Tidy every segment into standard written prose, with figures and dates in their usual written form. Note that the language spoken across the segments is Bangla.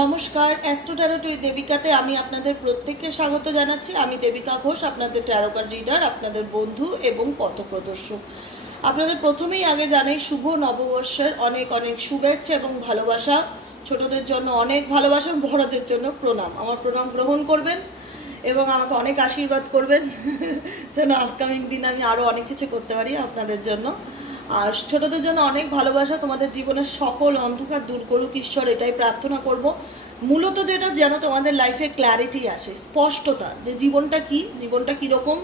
নমস্কার, অ্যাস্ট্রো ট্যারোট উইথ দেবিকাতে আমি আপনাদের প্রত্যেককে স্বাগত জানাচ্ছি। আমি দেবিকা ঘোষ, আপনাদের ট্যারো কার্ড রিডার, আপনাদের বন্ধু এবং পথপ্রদর্শক। আপনাদের প্রথমেই আগে জানাই শুভ নববর্ষের অনেক অনেক শুভেচ্ছা এবং ভালোবাসা। ছোটদের জন্য অনেক ভালোবাসা, বড়দের জন্য প্রণাম। আমার প্রণাম গ্রহণ করবেন এবং আমাকে অনেক আশীর্বাদ করবেন যেন আপকামিং দিন আমি আরও অনেক কিছু করতে পারি আপনাদের জন্য। আর ছোটদের জন্য অনেক ভালোবাসা, তোমাদের জীবনের সকল অন্ধকার দূর করুক ঈশ্বর, এটাই প্রার্থনা করব। মূলত যেটা যেন তোমাদের লাইফে ক্ল্যারিটি আসে, স্পষ্টতা, যে জীবনটা কীরকম,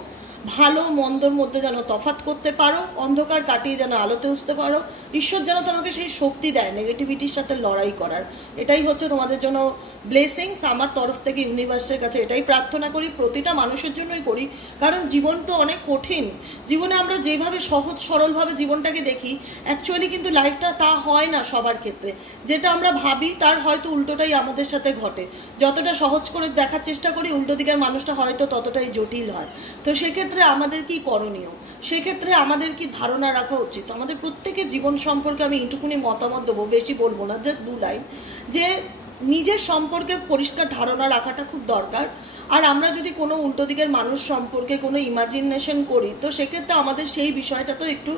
ভালো মন্দর মধ্যে যেন তফাৎ করতে পারো, অন্ধকার কাটিয়ে যেন আলোতে উঠতে পারো। ঈশ্বর যেন তোমাকে সেই শক্তি দেয় নেগেটিভিটির সাথে লড়াই করার। এটাই হচ্ছে তোমাদের জন্য ব্লেসিংস। আমার তরফ থেকে ইউনিভার্সের কাছে এটাই প্রার্থনা করি, প্রতিটা মানুষের জন্যই করি। কারণ জীবন তো অনেক কঠিন। জীবনে আমরা যেভাবে সহজ সরলভাবে জীবনটাকে দেখি, অ্যাকচুয়ালি কিন্তু লাইফটা তা হয় না সবার ক্ষেত্রে। যেটা আমরা ভাবি তার হয়তো উল্টোটাই আমাদের সাথে ঘটে। যতটা সহজ করে দেখার চেষ্টা করি, উল্টো দিকের মানুষটা হয়তো ততটাই জটিল হয়। তো সেক্ষেত্রে আমাদের কি করণীয়, সেক্ষেত্রে আমাদের কি ধারণা রাখা উচিত? আমাদের প্রত্যেকের জীবন সম্পর্কে আমি এইটুকুনি মতামত দেবো, বেশি বলবো না, জাস্ট 2 লাইন, যে নিজের সম্পর্কে পরিষ্কার ধারণা রাখাটা খুব দরকার। আর আমরা যদি কোনো উল্টো দিকের মানুষ সম্পর্কে কোনো ইমাজিনেশন করি, তো সেক্ষেত্রে আমাদের সেই বিষয়টা তো একটু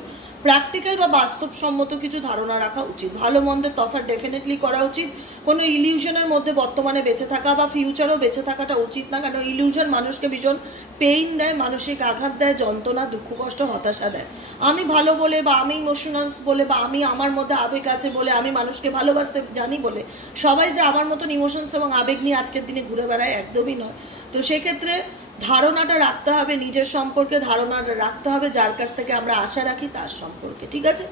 প্র্যাকটিক্যাল বা বাস্তবসম্মত কিছু ধারণা রাখা উচিত। ভালো মন্দের তফাৎ ডেফিনেটলি করা উচিত। কোনো ইলিউশনের মধ্যে বর্তমানে বেঁচে থাকা বা ফিউচারও বেঁচে থাকাটা উচিত না। কারণ ইলিউশন মানুষকে ভীষণ পেইন দেয়, মানসিক আঘাত দেয়, যন্ত্রণা, দুঃখ, কষ্ট, হতাশা দেয়। আমি ভালো বলে বা আমি ইমোশনালস বলে বা আমি আমার মধ্যে আবেগ আছে বলে, আমি মানুষকে ভালোবাসতে জানি বলে সবাই যে আমার মতন ইমোশনস এবং আবেগ নিয়ে আজকের দিনে ঘুরে বেড়ায়, একদমই নয়। তো সেক্ষেত্রে ধারণাটা রাখতে হবে, নিজের সম্পর্কে ধারণাটা রাখতে হবে, যার কাছ থেকে আমরা আশা রাখি তার সম্পর্কে, ঠিক আছে?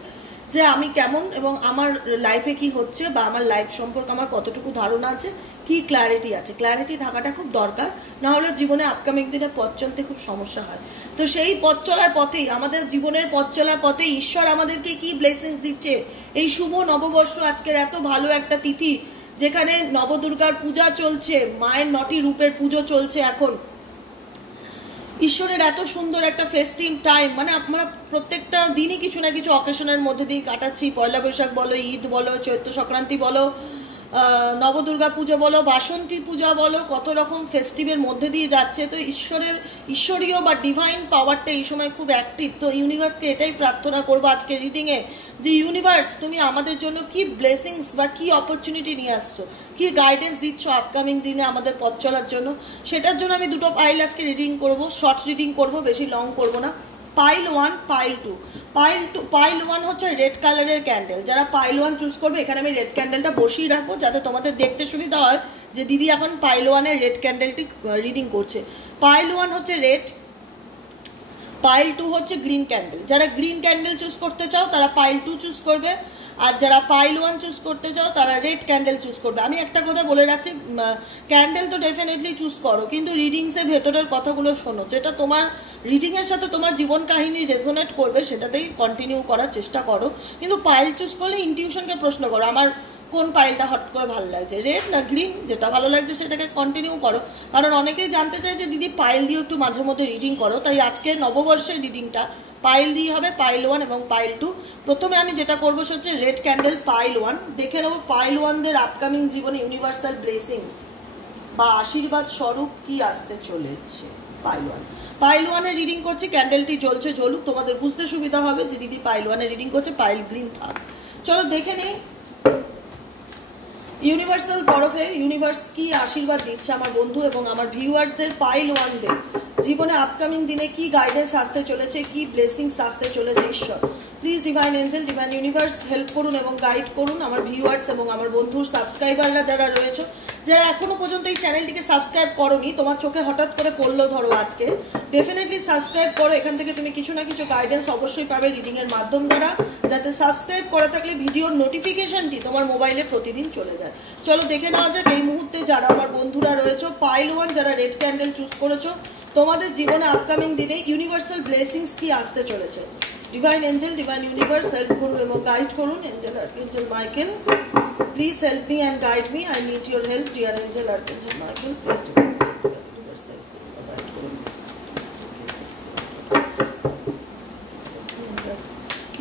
যে আমি কেমন এবং আমার লাইফে কি হচ্ছে বা আমার লাইফ সম্পর্কে আমার কতটুকু ধারণা আছে, কি ক্ল্যারিটি আছে। ক্ল্যারিটি থাকাটা খুব দরকার, না হলে জীবনে আপকামিং দিনে পথ চলতে খুব সমস্যা হয়। তো সেই পথ চলার পথেই, আমাদের জীবনের পথ চলার পথে ঈশ্বর আমাদেরকে কি ব্লেসিংস দিচ্ছে। এই শুভ নববর্ষ, আজকের এত ভালো একটা তিথি, যেখানে নবদুর্গার পূজা চলছে, মায়ের 9টি রূপের পুজো চলছে এখন। ঈশ্বরের এত সুন্দর একটা ফেস্টিভ টাইম, মানে আমরা প্রত্যেকটা দিনই কিছু না কিছু অকেশনের মধ্যে দিয়ে কাটাচ্ছি। পয়লা বৈশাখ বলো, ঈদ বলো, চৈত্র সংক্রান্তি বলো, নবদুর্গা পুজো বলো, বাসন্তী পূজা বলো, কত রকম ফেস্টিভের মধ্যে দিয়ে যাচ্ছে। তো ঈশ্বরীয় বা ডিভাইন পাওয়ারটা এই সময় খুব অ্যাক্টিভ। তো ইউনিভার্সকে এটাই প্রার্থনা করবো আজকে রিডিংয়ে, যে ইউনিভার্স তুমি আমাদের জন্য কি ব্লেসিংস বা কি অপরচুনিটি নিয়ে আসছো, কি গাইডেন্স দিচ্ছ আপকামিং দিনে আমাদের পথ চলার জন্য। সেটার জন্য আমি 2টো পাইল আজকে রিডিং করব, শর্ট রিডিং করব, বেশি লং করব না। Pile 1, pile 2। পাইল 1 হচ্ছে রেড কালারের ক্যান্ডেল। যারা পাইল 1 চুজ করবে, এখানে আমি রেড ক্যান্ডেলটা বসিয়ে রাখবো যাতে তোমাদের দেখতে সুবিধা হয় যে দিদি এখন পাইল 1-এর রেড ক্যান্ডেলটি রিডিং করছে। পাইল 1 হচ্ছে রেড, পাইল 2 হচ্ছে গ্রিন ক্যান্ডেল। যারা গ্রিন ক্যান্ডেল চুজ করতে চাও তারা পাইল 2 চুজ করবে, আর যারা পাইল 1 চুজ করতে চাও তারা রেড ক্যান্ডেল চুজ করবে। আমি একটা কথা বলে রাখছি, ক্যান্ডেল তো ডেফিনেটলি চুজ করো, কিন্তু রিডিংসের ভেতরের কথাগুলো শোনো। যেটা তোমার রিডিংয়ের সাথে তোমার জীবন কাহিনী রেজোনেট করবে সেটাতেই কন্টিনিউ করার চেষ্টা করো। কিন্তু পাইল চুজ করলে ইনটিউশনকে প্রশ্ন করো, আমার কোন পাইলটা হট করে ভালো লাগছে, রেড না গ্রিন, যেটা ভালো লাগছে সেটাকে কন্টিনিউ করো। কারণ অনেকেই জানতে চায় যে দিদি পাইল দিয়ে একটু মাঝে মধ্যে রিডিং করো, তাই আজকে নববর্ষের রিডিংটা পাইল দিয়ে হবে, পাইল 1 এবং পাইল 2। প্রথমে আমি যেটা করবো হচ্ছে রেড ক্যান্ডেল পাইল 1 দেখে নেবো পাইল 1দের আপকামিং জীবনে ইউনিভার্সাল ব্লেসিংস বা আশীর্বাদ স্বরূপ কি আসতে চলেছে। পাইল 1-এর রিডিং করছি, ক্যান্ডেলটি জ্বলছে, জ্বলুক, তোমাদের বুঝতে সুবিধা হবে যে দিদি পাইল 1-এর রিডিং করছে, পাইল গ্রিন থাক। চলো দেখে নেই ইউনিভার্সাল তরফে ইউনিভার্স কি আশীর্বাদ দিচ্ছে আমার বন্ধু এবং আমার ভিউয়ার্সদের। পাইল 1-দের জীবনে আপকামিং দিনে কি গাইডেন্স আসতে চলেছে, কি ব্লেসিংস আসতে চলেছে। ঈশ্বর please, divine angel, divine universe help করুন এবং গাইড করুন আমার ভিউয়ার্স এবং আমার বন্ধুর সাবস্ক্রাইবাররা যারা রয়েছে, যারা এখনো পর্যন্ত এই চ্যানেলটিকে সাবস্ক্রাইব করোনি, তোমার চোখে হঠাৎ করে পড়লো ধরো আজকে, ডেফিনেটলি সাবস্ক্রাইব করো। এখান থেকে তুমি কিছু না কিছু গাইডেন্স অবশ্যই পাবে রিডিংয়ের মাধ্যম দ্বারা, যাতে সাবস্ক্রাইব করা থাকলে ভিডিওর নোটিফিকেশনটি তোমার মোবাইলে প্রতিদিন চলে যায়। চলো দেখে নেওয়া যাক এই মুহূর্তে যারা আমার বন্ধুরা রয়েছে পাইল 1, যারা রেড ক্যান্ডেল চুজ করেছো, তোমাদের জীবনে আপকামিং দিনে ইউনিভার্সাল ব্লেসিংস কি আসতে চলেছে। Divine angel, divine universe help করুন এবং গাইড করুন। Angel archangel Michael, please help me and guide me, I need your help dear angel archangel Michael, please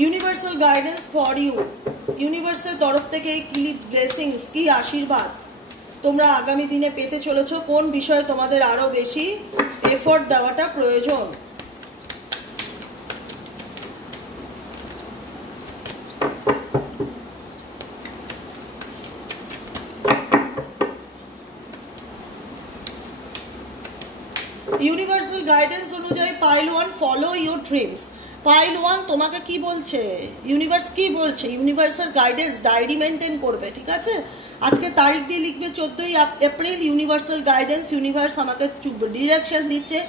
universal guidance for you. ইউনিভার্সের তরফ থেকে কি ব্লেসিংস, কি আশীর্বাদ তোমরা আগামী দিনে পেতে চলেছো, কোন বিষয়ে তোমাদের আরো বেশি এফোর্ট দেওয়াটা প্রয়োজন। ইউনিভার্সাল গাইডেন্স অনুযায়ী pile 1 follow your dreams. Pile 1 তোমাকে কি বলছে, ইউনিভার্স কি বলছে, ইউনিভার্সাল গাইডেন্স ডায়েরি মেনটেন করবে, ঠিক আছে। আজকে তারিখ দিয়ে লিখবে 14ই এপ্রিল, ইউনিভার্সাল গাইডেন্স, ইউনিভার্স আমাকে ডিরেকশন দিচ্ছে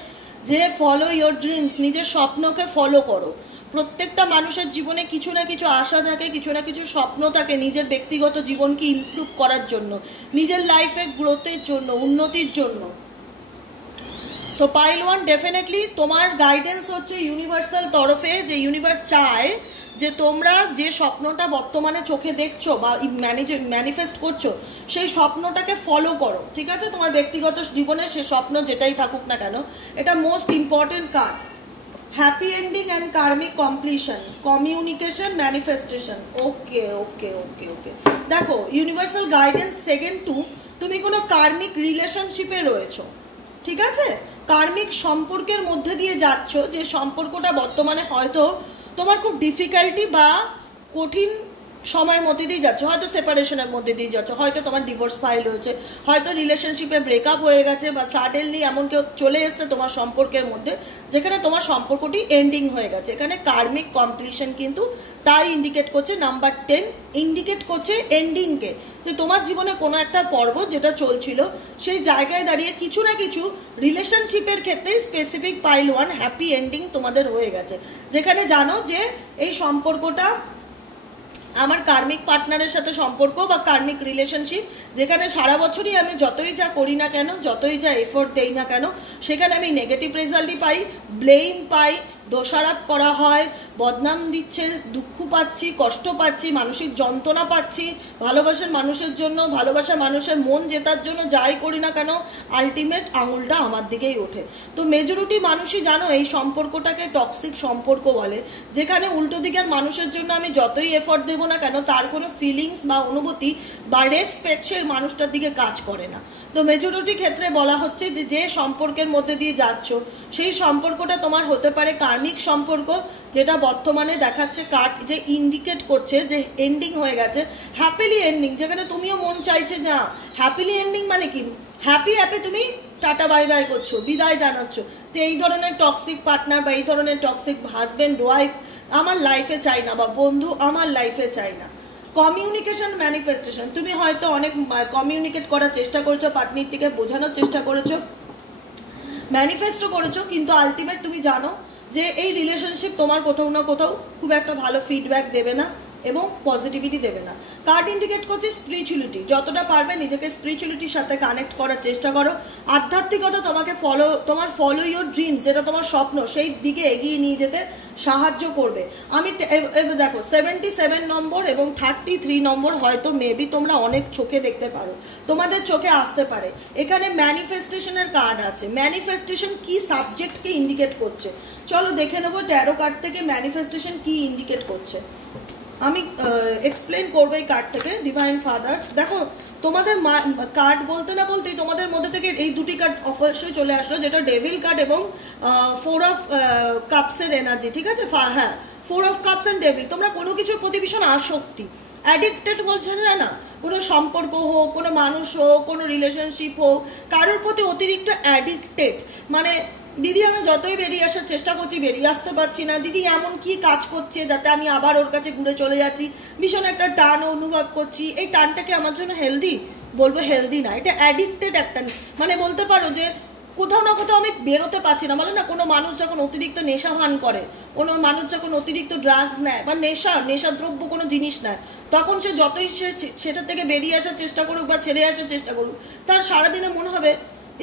যে ফলো ইউর ড্রিমস, নিজের স্বপ্নকে ফলো করো। প্রত্যেকটা মানুষের জীবনে কিছু না কিছু আশা থাকে, কিছু না কিছু স্বপ্ন থাকে নিজের ব্যক্তিগত জীবনকে ইমপ্রুভ করার জন্য, নিজের লাইফের গ্রোথের জন্য, উন্নতির জন্য। তো পাইল 1 ডেফিনেটলি তোমার গাইডেন্স হচ্ছে ইউনিভার্সাল তরফে, যে ইউনিভার্স চায় যে তোমরা যে স্বপ্নটা বর্তমানে চোখে দেখছো বা ম্যানিফেস্ট করছো সেই স্বপ্নটাকে ফলো করো, ঠিক আছে। তোমার ব্যক্তিগত জীবনে সে স্বপ্ন যেটাই থাকুক না কেন, এটা most important card. Happy ending and karmic completion, communication, manifestation. Okay okay okay okay দেখো, ইউনিভার্সাল গাইডেন্স সেকেন্ড 2, তুমি কোনো কার্মিক রিলেশনশিপে রয়েছো, ঠিক আছে। কার্মিক সম্পর্কের মধ্যে দিয়ে যাচ্ছ, যে সম্পর্কটা বর্তমানে হয়তো তোমার খুব ডিফিকাল্টি বা কঠিন সময়ের মধ্যে দিয়ে যাচ্ছ, হয়তো সেপারেশনের মধ্যে দিয়ে যাচ্ছ, হয়তো তোমার ডিভোর্স ফাইল হয়েছে, হয়তো রিলেশনশিপে ব্রেকআপ হয়ে গেছে, বা সাডেনলি এমন কেউ চলে এসছে তোমার সম্পর্কের মধ্যে যেখানে তোমার সম্পর্কটি এন্ডিং হয়ে গেছে। এখানে কার্মিক কমপ্লিশন কিন্তু তাই ইন্ডিকেট করছে, নাম্বার 10 ইন্ডিকেট করছে এন্ডিংকে, যে তোমার জীবনে কোনো একটা পর্ব যেটা চলছিল সেই জায়গায় দাঁড়িয়ে কিছু না কিছু রিলেশনশিপের ক্ষেত্রে স্পেসিফিক পাইল 1 হ্যাপি এন্ডিং তোমাদের হয়ে গেছে, যেখানে জানো যে এই সম্পর্কটা আমার কার্মিক পার্টনারের সাথে সম্পর্ক বা কার্মিক রিলেশনশিপ, যেখানে সারা বছরই আমি যতই যা করি না কেন, যতই যা এফোর্ট দেই না কেন, সেখানে আমি নেগেটিভ রেজাল্টই পাই, ব্লেম পাই, দোষারোপ করা হয়, বদনাম দিচ্ছে, দুঃখ পাচ্ছি, কষ্ট পাচ্ছি, মানসিক যন্ত্রণা পাচ্ছি। ভালোবাসার মানুষের জন্য, ভালোবাসার মানুষের মন জেতার জন্য যাই করি না কেন, আলটিমেট আঙুলটা আমার দিকেই ওঠে। তো মেজরিটি মানুষই জানো এই সম্পর্কটাকে টক্সিক সম্পর্ক বলে, যেখানে উল্টো দিকের মানুষের জন্য আমি যতই এফোর্ট দেবো না কেন তার কোনো ফিলিংস বা অনুভূতি বা রেসপেক্ট সেই মানুষটার দিকে কাজ করে না। তো মেজরিটি ক্ষেত্রে বলা হচ্ছে যে যে সম্পর্কের মধ্যে দিয়ে যাচ্ছ সেই সম্পর্কটা তোমার হতে পারে কার্মিক সম্পর্ক, যেটা বর্তমানে দেখাচ্ছে কার্ড যে ইন্ডিকেট করছে যে এন্ডিং হয়ে গেছে, হ্যাপিলি এন্ডিং, যেখানে তুমিও মন চাইছে না। হ্যাপিলি এন্ডিং মানে কি, হ্যাপি হ্যাপি তুমি টাটা বাই বাই করছো, বিদায় জানাচ্ছ, যে এই ধরনের টক্সিক পার্টনার বা এই ধরনের টক্সিক হাজব্যান্ড ওয়াইফ আমার লাইফে চাই না, বা বন্ধু আমার লাইফে চাই না। কমিউনিকেশন, ম্যানিফেস্টেশন, তুমি হয়তো অনেক কমিউনিকেট করার চেষ্টা করেছো, পার্টনারটিকে বোঝানোর চেষ্টা করেছো, ম্যানিফেস্টও করেছো, কিন্তু আলটিমেট তুমি জানো যে এই রিলেশনশিপ তোমার কোথাও না কোথাও খুব একটা ভালো ফিডব্যাক দেবে না এবং পজিটিভিটি দেবে না। কার্ড ইন্ডিকেট করছে স্পিরিচুয়ালিটি, যতটা পারবে নিজেকে স্পিরিচুয়ালিটির সাথে কানেক্ট করার চেষ্টা করো। আধ্যাত্মিকতা তোমাকে তোমার ফলো ইউর ড্রিমস, যেটা তোমার স্বপ্ন, সেই দিকে এগিয়ে নিয়ে যেতে সাহায্য করবে। আমি দেখো 77 নম্বর এবং 33 নম্বর হয়তো মেবি তোমরা অনেক চোখে দেখতে পারো, তোমাদের চোখে আসতে পারে। এখানে ম্যানিফেস্টেশনের কার্ড আছে। ম্যানিফেস্টেশন কি সাবজেক্টকে ইন্ডিকেট করছে, চলো দেখে নেবো ট্যারো কার্ড থেকে ম্যানিফেস্টেশন কি ইন্ডিকেট করছে। আমি এক্সপ্লেন করবো এই কার্ড থেকে। ডিভাইন ফাদার, দেখো তোমাদের কার্ড বলতে না বলতেই তোমাদের মধ্যে থেকে এই দুটি কার্ড অবশ্যই চলে আসলো, যেটা ডেভিল কার্ড এবং 4 অফ কাপসের এনার্জি, ঠিক আছে। হ্যাঁ, 4 অফ কাপস অ্যান্ড ডেভিল, তোমরা কোনো কিছুর প্রতি ভীষণ আসক্তি, অ্যাডিক্টেড বলছে না, কোনো সম্পর্ক হোক, কোনো মানুষ হোক, কোনো রিলেশনশিপ হোক, কারোর প্রতি অতিরিক্ত অ্যাডিক্টেড। মানে দিদি আমি যতই বেরিয়ে আসার চেষ্টা করছি বেরিয়ে আসতে পারছি না, দিদি এমন কি কাজ করছে যাতে আমি আবার ওর কাছে ঘুরে চলে যাচ্ছি, ভীষণ একটা টান অনুভব করছি। এই টানটাকে আমার জন্য হেলদি বলবো, হেলদি না, এটা অ্যাডিক্টেড একটা, মানে বলতে পারো যে কোথাও না কোথাও আমি বেরোতে পারছি না। বলে না, কোনো মানুষ যখন অতিরিক্ত নেশা ভান করে, কোনো মানুষ যখন অতিরিক্ত ড্রাগস নেয় বা নেশাদ্রব্য কোনো জিনিস নেয়, তখন সে যতই সেটা থেকে বেরিয়ে আসার চেষ্টা করুক বা ছেড়ে আসার চেষ্টা করুক, তার সারাদিনে মনে হবে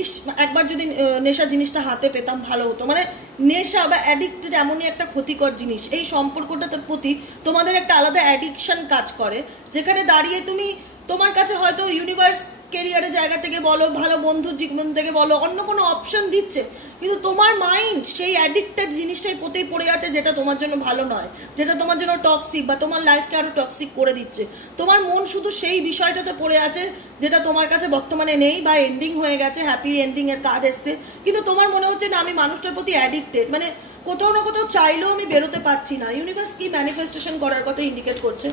ইস একবার যদি নেশা জিনিসটা হাতে পেতাম ভালো হতো। মানে নেশা বা অ্যাডিক্টেড এমনই একটা ক্ষতিকর জিনিস, এই সম্পর্কটার প্রতি তোমাদের একটা আলাদা অ্যাডিকশন কাজ করে, যেখানে দাঁড়িয়ে তুমি তোমার কাছে হয়তো ইউনিভার্স কেরিয়ারের জায়গা থেকে বলো, ভালো বন্ধুর জীবন থেকে বলো, অন্য কোনো অপশন দিচ্ছে, কিন্তু তোমার মাইন্ড সেই অ্যাডিক্টেড জিনিসটাই প্রতিই পড়ে আছে, যেটা তোমার জন্য ভালো নয়, যেটা তোমার জন্য টক্সিক বা তোমার লাইফকে আরও টক্সিক করে দিচ্ছে। তোমার মন শুধু সেই বিষয়টাতে পড়ে আছে যেটা তোমার কাছে বর্তমানে নেই বা এন্ডিং হয়ে গেছে, হ্যাপি এন্ডিংয়ের কার্ড এসছে, কিন্তু তোমার মনে হচ্ছে না আমি মানুষটার প্রতি অ্যাডিক্টেড, মানে কোথাও না কোথাও চাইলেও আমি বেরোতে পারছি না। ইউনিভার্স কি ম্যানিফেস্টেশন করার কথা ইন্ডিকেট করছে?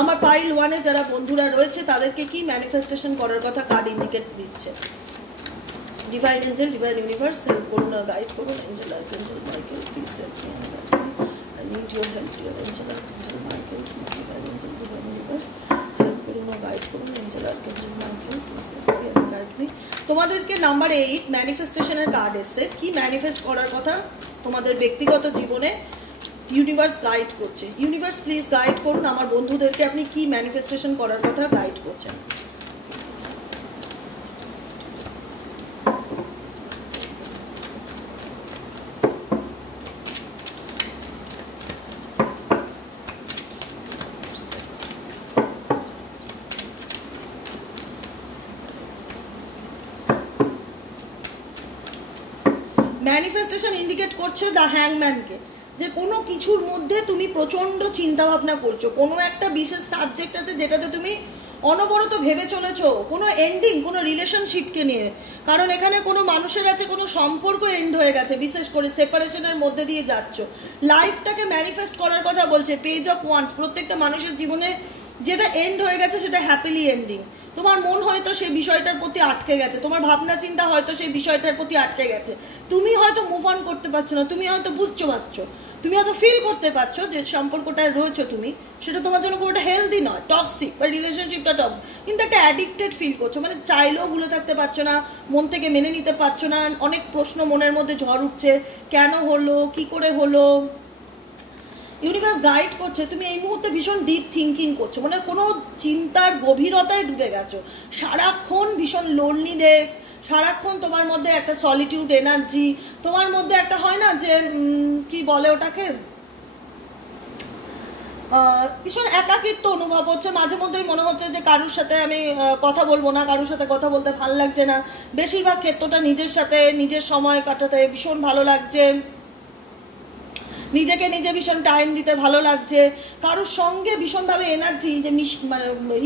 আমার পাইল 1-এ যারা বন্ধুরা রয়েছে তাদেরকে কি ম্যানিফেস্টেশন করার কথা কার্ড ইন্ডিকেট দিচ্ছে? Divine angel, divine universe, help করুন আর গাইড করুন। Angel, archangel Michael, please help me and guide me. I need your help, dear angel, archangel Michael, please divine angel, divine universe, help করুন আর গাইড করুন। Angel, archangel Michael, please help me and guide me. তোমাদেরকে নাম্বার 8 ম্যানিফেস্টেশনের কার্ড এসে কি ম্যানিফেস্ট করার কথা তোমাদের ব্যক্তিগত জীবনে ইউনিভার্স গাইড করছে। ইউনিভার্স প্লিজ গাইড করুন আমার বন্ধুদেরকে, আপনি কি ম্যানিফেস্টেশন করার কথা গাইড করছেন। ম্যানিফেস্টেশন ইন্ডিকেট করছে দ্য হ্যাংম্যানকে, যে কোনো কিছুর মধ্যে তুমি প্রচণ্ড চিন্তাভাবনা করছো, কোনো একটা বিশেষ সাবজেক্ট আছে যেটাতে তুমি অনবরত ভেবে চলেছো, কোনো এন্ডিং, কোনো রিলেশনশিপকে নিয়ে। কারণ এখানে কোনো মানুষের আছে কোনো সম্পর্ক এন্ড হয়ে গেছে, বিশেষ করে সেপারেশনের মধ্যে দিয়ে যাচ্ছ। লাইফটাকে ম্যানিফেস্ট করার কথা বলছে পেজ অফ ওয়ান্স। প্রত্যেকটা মানুষের জীবনে যেটা এন্ড হয়ে গেছে সেটা হ্যাপিলি এন্ডিং। তোমার মন হয়তো সেই বিষয়টার প্রতি আটকে গেছে, তোমার ভাবনা চিন্তা হয়তো সেই বিষয়টার প্রতি আটকে গেছে, তুমি হয়তো মুভ অন করতে পারছো না, তুমি হয়তো বুঝতে পারছো, তুমি হয়তো ফিল করতে পারছো যে সম্পর্কটায় রয়েছো তুমি, সেটা তোমার জন্য কোনোটা হেলদি নয়, টক্সিক বা রিলেশনশিপটা টক্সিক, কিন্তু একটা অ্যাডিক্টেড ফিল করছো, মানে চাইলেও ভুলে থাকতে পারছো না, মন থেকে মেনে নিতে পারছো না, অনেক প্রশ্ন মনের মধ্যে ঝড় উঠছে, কেন হলো, কি করে হলো। ইউনিভার্স গাইড করছে তুমি এই মুহূর্তে ভীষণ ডিপ থিঙ্কিং করছো, মানে কোনো চিন্তার গভীরতায় ডুবে গেছো, সারাক্ষণ ভীষণ লোনলিনেস, সারাক্ষণ তোমার মধ্যে একটা সলিটিউড এনার্জি, তোমার মধ্যে একটা হয় না যে কি বলে ওটাকে, ভীষণ একাকিত্ব অনুভব হচ্ছে। মাঝে মধ্যেই মনে হচ্ছে যে কারোর সাথে আমি কথা বলবো না, কারোর সাথে কথা বলতে ভালো লাগছে না, বেশিরভাগ ক্ষেত্রটা নিজের সাথে নিজের সময় কাটাতে ভীষণ ভালো লাগছে, নিজেকে নিজে ভীষণ টাইম দিতে ভালো লাগছে, কারোর সঙ্গে ভীষণভাবে এনার্জি যে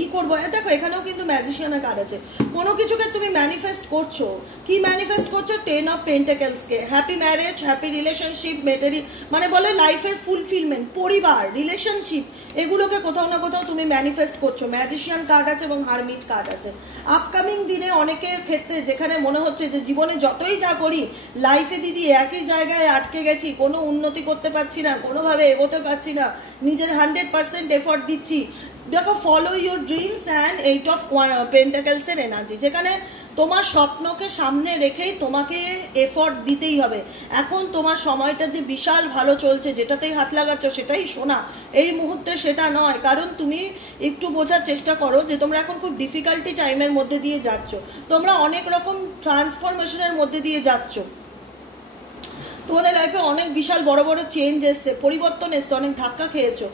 ই করবো। দেখো এখানেও কিন্তু ম্যাজিশিয়ানের কার্ড আছে, কোনো কিছুকে তুমি ম্যানিফেস্ট করছো, কি ম্যানিফেস্ট করছো? 10 অফ পেন্টাকেলসকে। হ্যাপি ম্যারেজ, হ্যাপি রিলেশনশিপ, মানে বলে লাইফের ফুলফিলমেন্ট, পরিবার, রিলেশনশিপ, এগুলোকে কোথাও না কোথাও তুমি ম্যানিফেস্ট করছো। ম্যাজিশিয়ান কার্ড আছে এবং হারমিট কার্ড আছে। আপকামিং দিনে অনেকের ক্ষেত্রে যেখানে মনে হচ্ছে যে জীবনে যতই যা করি লাইফে দিদি একই জায়গায় আটকে গেছি, কোনো উন্নতি করতে পারছি না, কোনোভাবে এগোতে পারছি না, নিজের 100% এফর্ট দিচ্ছি, দেখো follow your dreams and 8 of পেন্টাকেলসের এনার্জি, যেখানে তোমার স্বপ্নকে সামনে রেখেই তোমাকে এফর্ট দিতেই হবে। এখন তোমার সময়টা যে বিশাল ভালো চলছে, যেটাতেই হাত লাগাচ্ছ সেটাই সোনা, এই মুহূর্তে সেটা নয়। কারণ তুমি একটু বোঝার চেষ্টা করো যে তোমরা এখন খুব ডিফিকাল্টি টাইমের মধ্যে দিয়ে যাচ্ছ, তোমরা অনেক রকম ট্রান্সফরমেশনের মধ্যে দিয়ে যাচ্ছ, তোমাদের লাইফে অনেক বিশাল বড় বড় চেঞ্জ এসছে, পরিবর্তন এসছে, অনেক ধাক্কা খেয়েছো।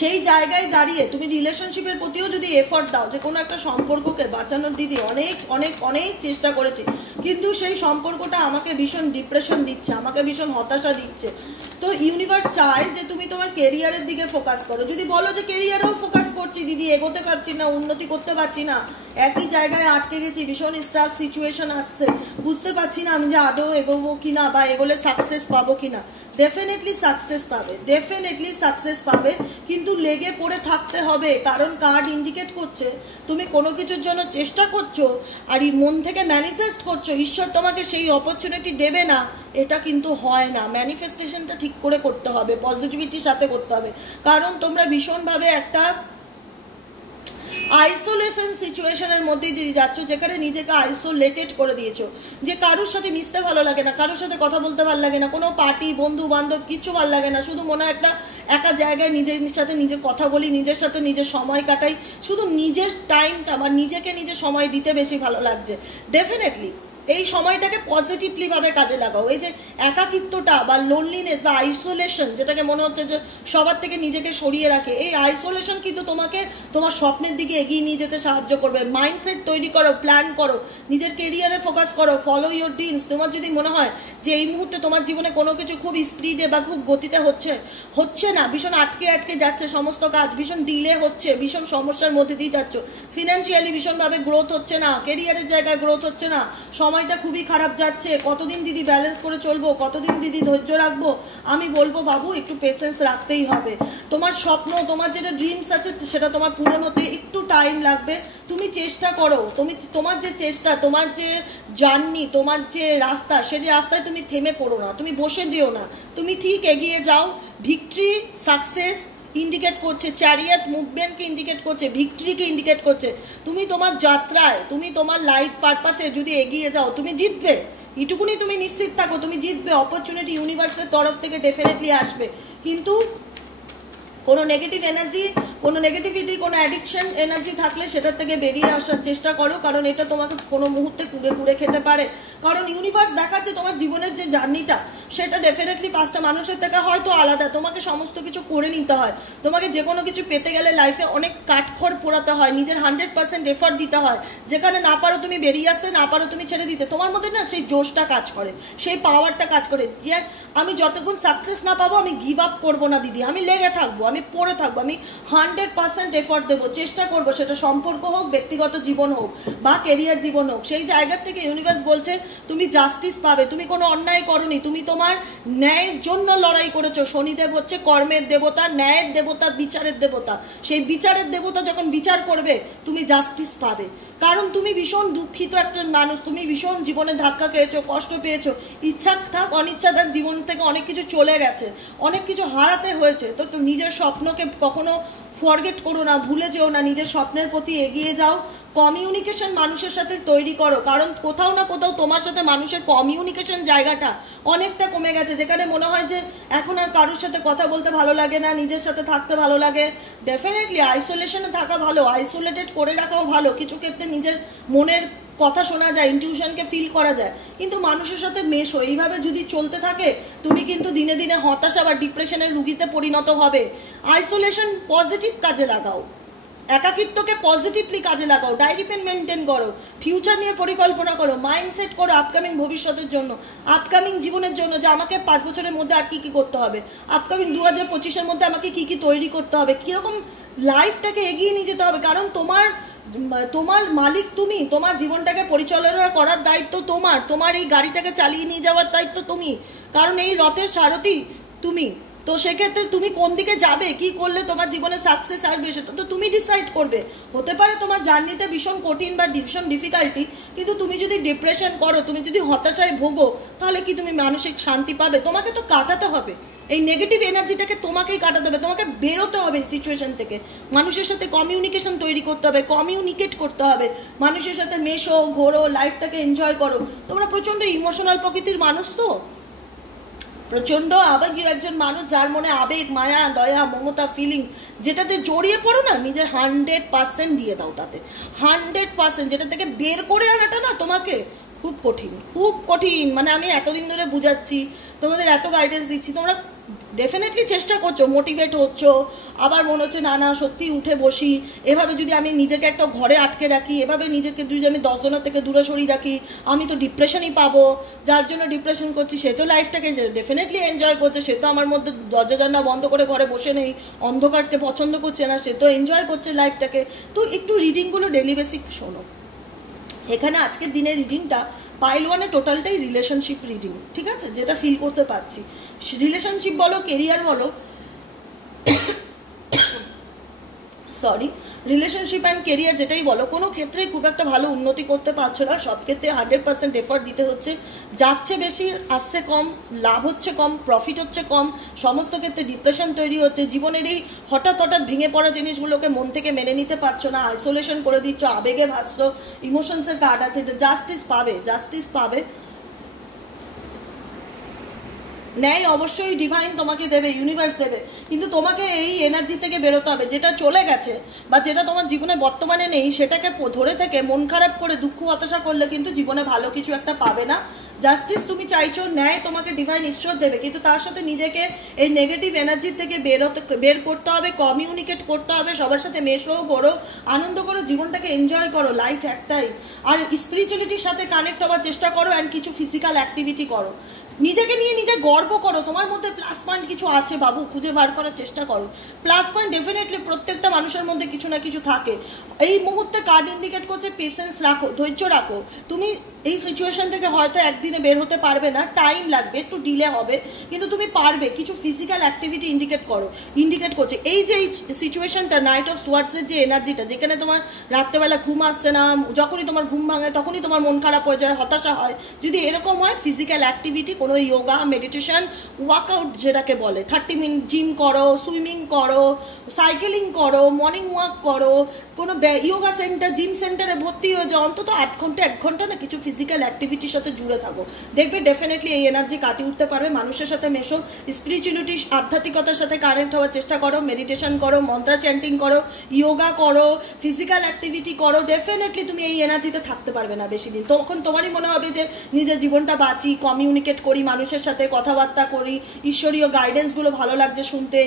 সেই জায়গায় দাঁড়িয়ে তুমি রিলেশনশিপের প্রতিও যদি এফর্ট দাও, যে কোনো একটা সম্পর্ককে বাঁচানোর দিদি অনেক অনেক অনেক চেষ্টা করেছি, কিন্তু সেই সম্পর্কটা আমাকে ভীষণ ডিপ্রেশন দিচ্ছে, আমাকে ভীষণ হতাশা দিচ্ছে, তো ইউনিভার্স চায় যে তুমি তোমার কেরিয়ারের দিকে ফোকাস করো। যদি বলো যে কেরিয়ারেও ফোকাস করছি দিদি, এগোতে পারছি না, উন্নতি করতে পারছি না, একই জায়গায় আটকে গেছি, ভীষণ স্টাক সিচুয়েশন আসছে, বুঝতে পারছি না আমি যে আদৌ এগোবো কিনা বা এগোলে সাকসেস পাবো কিনা, ডেফিনেটলি সাকসেস পাবে, ডেফিনেটলি সাকসেস পাবে, কিন্তু লেগে পড়ে থাকতে হবে। কারণ কার্ড ইন্ডিকেট করছে তুমি কোনো কিছুর জন্য চেষ্টা করছো আর মন থেকে ম্যানিফেস্ট করছো, ঈশ্বর তোমাকে সেই অপরচুনিটি দেবে না, এটা কিন্তু হয় না। ম্যানিফেস্টেশনটা ঠিক করে করতে হবে, পজিটিভিটির সাথে করতে হবে, কারণ তোমরা ভীষণভাবে একটা আইসোলেশন সিচুয়েশনের মধ্যে দিয়ে যাচ্ছ, যেখানে নিজেকে আইসোলেটেড করে দিয়েছো, যে কারোর সাথে মিশতে ভালো লাগে না, কারোর সাথে কথা বলতে ভালো লাগে না, কোনো পার্টি বন্ধু বান্ধব কিছু ভালো লাগে না, শুধু মনে হয় একটা একা জায়গায় নিজের সাথে নিজে কথা বলি, নিজের সাথে নিজের সময় কাটাই, শুধু নিজের টাইমটা বা নিজেকে নিজে সময় দিতে বেশি ভালো লাগছে। ডেফিনেটলি এই সময়টাকে পজিটিভলি ভাবে কাজে লাগাও। এই যে একাকিত্বটা বা লোনলিনেস বা আইসোলেশন, যেটাকে মনে হচ্ছে যে সবার থেকে নিজেকে সরিয়ে রাখে, এই আইসোলেশন কিন্তু তোমাকে তোমার স্বপ্নের দিকে এগিয়ে নিয়ে যেতে সাহায্য করবে। মাইন্ডসেট তৈরি করো, প্ল্যান করো, নিজের কেরিয়ারে ফোকাস করো, ফলো ইউর ড্রিমস। তোমার যদি মনে হয় যে এই মুহূর্তে তোমার জীবনে কোনো কিছু খুব স্পিডে বা খুব গতিতে হচ্ছে না, ভীষণ আটকে যাচ্ছে, সমস্ত কাজ ভীষণ ডিলে হচ্ছে, ভীষণ সমস্যার মধ্যে দিয়ে যাচ্ছ, ফিনান্সিয়ালি ভীষণভাবে গ্রোথ হচ্ছে না, কেরিয়ারের জায়গায় গ্রোথ হচ্ছে না, সময়টা খুবই খারাপ যাচ্ছে, কতদিন দিদি ব্যালেন্স করে চলবো, কতদিন দিদি ধৈর্য রাখবো, আমি বলবো বাবু একটু পেশেন্স রাখতেই হবে। তোমার স্বপ্ন, তোমার যেটা ড্রিমস আছে সেটা তোমার পূরণ হতে একটু টাইম লাগবে। তুমি চেষ্টা করো, তোমার যে চেষ্টা, তোমার যে জার্নি, তোমার যে রাস্তা, সেই রাস্তায় তুমি থেমে পড়ো না, তুমি বসে যেও না, তুমি ঠিক এগিয়ে যাও। ভিক্টরি, সাকসেস ইন্ডিকেট করছে, চ্যারিয়ট মুভমেন্টকে ইন্ডিকেট করছে, ভিক্টরিকে ইন্ডিকেট করছে। তুমি তোমার যাত্রায়, তুমি তোমার লাইফ পারপাসে যদি এগিয়ে যাও, তুমি জিতবে, এটুকুনি তুমি নিশ্চিত থাকো, তুমি জিতবে। অপরচুনিটি ইউনিভার্সের তরফ থেকে ডেফিনেটলি আসবে, কিন্তু কোনো নেগেটিভ এনার্জি, কোনো নেগেটিভিটি, কোনো অ্যাডিকশন এনার্জি থাকলে সেটার থেকে বেরিয়ে আসার চেষ্টা করো, কারণ এটা তোমাকে কোনো মুহূর্তে কুড়ে খেতে পারে। কারণ ইউনিভার্স দেখাচ্ছে তোমার জীবনের যে জার্নিটা, সেটা ডেফিনেটলি 5টা মানুষের থেকে হয়তো আলাদা। তোমাকে সমস্ত কিছু করে নিতে হয়, তোমাকে যে কোনো কিছু পেতে গেলে লাইফে অনেক কাঠখড় পোড়াতে হয়, নিজের 100% এফর্ট দিতে হয়। যেখানে না পারো তুমি বেরিয়ে আসতে, না পারো তুমি ছেড়ে দিতে, তোমার মধ্যে না সেই জোশটা কাজ করে, সেই পাওয়ারটা কাজ করে যে আমি যতক্ষণ সাকসেস না পাবো আমি গিভ আপ করবো না দিদি, আমি লেগে থাকবো, আমি পড়ে থাকবো, আমি 100% এফর্ট দেবো, চেষ্টা করবো, সেটা সম্পর্ক হোক, ব্যক্তিগত জীবন হোক বা কেরিয়ার জীবন হোক। সেই জায়গা থেকে ইউনিভার্স বলছে তুমি জাস্টিস পাবে, তুমি কোনো অন্যায় করনি, তুমি তোমার ন্যায়ের জন্য লড়াই করেছো। শনিদেব হচ্ছে কর্মের দেবতা, ন্যায়ের দেবতা, বিচারের দেবতা। সেই বিচারের দেবতা যখন বিচার করবে, তুমি জাস্টিস পাবে। কারণ তুমি ভীষণ দুঃখিত একটা মানুষ, তুমি ভীষণ জীবনে ধাক্কা খেয়েছো, কষ্ট পেয়েছো, ইচ্ছা থাক অনিচ্ছা থাক, জীবন থেকে অনেক কিছু চলে গেছে, অনেক কিছু হারাতে হয়েছে। তো নিজের স্বপ্নকে কখনো ফরগেট করো না, ভুলে যেও না, নিজের স্বপ্নের প্রতি এগিয়ে যাও। কমিউনিকেশন মানুষের সাথে তৈরি করো, কারণ কোথাও না কোথাও তোমার সাথে মানুষের কমিউনিকেশন জায়গাটা অনেকটা কমে গেছে, যেখানে মনে হয় যে এখন আর কারোর সাথে কথা বলতে ভালো লাগে না, নিজের সাথে থাকতে ভালো লাগে। ডেফিনেটলি আইসোলেশনে থাকা ভালো, আইসোলেটেড করে রাখাও ভালো। কিছু ক্ষেত্রে নিজের মনের কথা শোনা যায়, ইনটিউশনকে ফিল করা যায়, কিন্তু মানুষের সাথে মেশো। এইভাবে যদি চলতে থাকে তুমি কিন্তু দিনে দিনে হতাশা বা ডিপ্রেশনের রুগীতে পরিণত হবে। আইসোলেশন পজিটিভ কাজে লাগাও, একাকিত্বকে পজিটিভলি কাজে লাগাও, ডায়েরি পেন মেনটেন করো, ফিউচার নিয়ে পরিকল্পনা করো, মাইন্ডসেট করো আপকামিং ভবিষ্যতের জন্য, আপকামিং জীবনের জন্য, যে আমাকে 5 বছরের মধ্যে আর কি করতে হবে, আপকামিং 2025-এর মধ্যে আমাকে কি তৈরি করতে হবে, কীরকম লাইফটাকে এগিয়ে নিয়ে যেতে হবে। কারণ তোমার মালিক তুমি, তোমার জীবনটাকে পরিচালনা করার দায়িত্ব তোমার, তোমার এই গাড়িটাকে চালিয়ে নিয়ে যাওয়ার দায়িত্ব তুমি, কারণ এই রথের সারথি তুমি। তো সেক্ষেত্রে তুমি কোন দিকে যাবে, কি করলে তোমার জীবনে সাকসেস আসবে, সেটা তো তুমি ডিসাইড করবে। হতে পারে তোমার জার্নিটা ভীষণ কঠিন বা ভীষণ ডিফিকাল্টি, কিন্তু তুমি যদি ডিপ্রেশন করো, তুমি যদি হতাশায় ভোগো, তাহলে কি তুমি মানসিক শান্তি পাবে? তোমাকে তো কাটাতে হবে এই নেগেটিভ এনার্জিটাকে, তোমাকেই কাটাতে হবে, তোমাকে বেরোতে হবে সিচুয়েশন থেকে, মানুষের সাথে কমিউনিকেশন তৈরি করতে হবে, কমিউনিকেট করতে হবে, মানুষের সাথে মেশো, ঘোরো, লাইফটাকে এনজয় করো। তোমরা প্রচণ্ড ইমোশনাল প্রকৃতির মানুষ, তো প্রচণ্ড আবেগী একজন মানুষ, যার মনে আবেগ, মায়া, দয়া, মমতা, ফিলিং যেটাতে জড়িয়ে পড়ো না, নিজের 100% দিয়ে দাও তাতে, 100%। যেটা থেকে বের করে আনাটা না তোমাকে খুব কঠিন, খুব কঠিন। মানে আমি এতদিন ধরে বুঝাচ্ছি, তোমাদের এত গাইডেন্স দিচ্ছি, তোমরা ডেফিনেটলি চেষ্টা করছো, মোটিভেট হচ্ছ, আবার মনে হচ্ছে না না সত্যি উঠে বসি, এভাবে যদি আমি নিজেকে একটা ঘরে আটকে রাখি, এভাবে নিজেকে যদি আমি 10 জনের থেকে দূরে সরিয়ে রাখি, আমি তো ডিপ্রেশনই পাবো। যার জন্য ডিপ্রেশন করছি সে তো লাইফটাকে ডেফিনেটলি এনজয় করছে, সে তো আমার মধ্যে দরজা জানলা বন্ধ করে ঘরে বসে নেই, অন্ধকারকে পছন্দ করছে না, সে তো এনজয় করছে লাইফটাকে। তো একটু রিডিংগুলো ডেলি বেসিক শোনো। এখানে আজকের দিনের রিডিংটা পাইল 1-এ টোটালটাই রিলেশনশিপ রিডিং, ঠিক আছে, যেটা ফিল করতে পারছি। রিলেশনশিপ বলো, কেরিয়ার বলো, সরি, রিলেশনশিপ অ্যান্ড কেরিয়ার যেটাই বলো, কোনো ক্ষেত্রেই খুব একটা ভালো উন্নতি করতে পারছো না। সব ক্ষেত্রে 100% এফর্ট দিতে হচ্ছে, যাচ্ছে বেশি, আসছে কম, লাভ হচ্ছে কম, প্রফিট হচ্ছে কম, সমস্ত ক্ষেত্রে ডিপ্রেশন তৈরি হচ্ছে। জীবনের এই হঠাৎ ভেঙে পড়া জিনিসগুলোকে মন থেকে মেনে নিতে পারছো না, আইসোলেশন করে দিচ্ছ, আবেগে ভাসছো, ইমোশনসের কার্ড আছে, এটা জাস্টিস পাবে, জাস্টিস পাবে। ন্যায় অবশ্যই ডিভাইন তোমাকে দেবে, ইউনিভার্স দেবে, কিন্তু তোমাকে এই এনার্জি থেকে বেরোতে হবে। যেটা চলে গেছে বা যেটা তোমার জীবনে বর্তমানে নেই সেটাকে ধরে থেকে মন খারাপ করে দুঃখ হতাশা করলে কিন্তু জীবনে ভালো কিছু একটা পাবে না। জাস্টিস তুমি চাইছো, ন্যায় তোমাকে ডিভাইন ঈশ্বর দেবে, কিন্তু তার সাথে নিজেকে এই নেগেটিভ এনার্জি থেকে বের করতে হবে, কমিউনিকেট করতে হবে, সবার সাথে মেশো, করো, আনন্দ করো, জীবনটাকে এনজয় করো, লাইফ একটাই। আর স্পিরিচুয়ালিটির সাথে কানেক্ট হওয়ার চেষ্টা করো অ্যান্ড কিছু ফিজিক্যাল অ্যাক্টিভিটি করো। নিজেকে নিয়ে নিজে গর্ব করো, তোমার মধ্যে প্লাস পয়েন্ট কিছু আছে বাবু, খুঁজে বার করার চেষ্টা করো। প্লাস পয়েন্ট ডেফিনেটলি প্রত্যেকটা মানুষের মধ্যে কিছু না কিছু থাকে। এই মুহূর্তে কার্ড ইন্ডিকেট করছে পেশেন্স রাখো, ধৈর্য রাখো। তুমি এই সিচুয়েশন থেকে হয়তো একদিনে বের হতে পারবে না, টাইম লাগবে, একটু ডিলে হবে, কিন্তু তুমি পারবে। কিছু ফিজিক্যাল অ্যাক্টিভিটি ইন্ডিকেট করছে। এই যে এই সিচুয়েশনটা নাইট অফ সোয়ার্ডসের যে এনার্জিটা, যেখানে তোমার রাত্রেবেলা ঘুম আসছে না, যখনই তোমার ঘুম ভাঙে তখনই তোমার মন খারাপ হয়ে যায়, হতাশা হয়, যদি এরকম হয়, ফিজিক্যাল অ্যাক্টিভিটি, কোনো যোগা, মেডিটেশন, ওয়ার্কআউট যেটাকে বলে, 30 মিনিট জিম করো, সুইমিং করো, সাইকেলিং করো, মর্নিং ওয়াক করো, কোনো ইয়োগা সেন্টার, জিম সেন্টারে ভর্তি হয়ে যাও, অন্তত 1 ঘন্টা না কিছু ফিজিক্যাল অ্যাক্টিভিটির সাথে জুড়ে থাকো, দেখবে ডেফিনেটলি এই এনার্জি কাটিয়ে উঠতে পারবে। মানুষের সাথে মেশো, স্পিরিচুয়ালিটি, আধ্যাত্মিকতার সাথে কানেক্ট হওয়ার চেষ্টা করো, মেডিটেশন করো, মন্ত্র চ্যান্টিং করো, ইয়োগা করো, ফিজিক্যাল অ্যাক্টিভিটি করো, ডেফিনেটলি তুমি এই এনার্জিতে থাকতে পারবে না বেশি দিন। তখন তোমারই মনে হবে যে নিজের জীবনটা বাঁচি, কমিউনিকেট করি, মানুষের সাথে কথাবার্তা করি, ঈশ্বরীয় গাইডেন্সগুলো ভালো লাগছে শুনতে,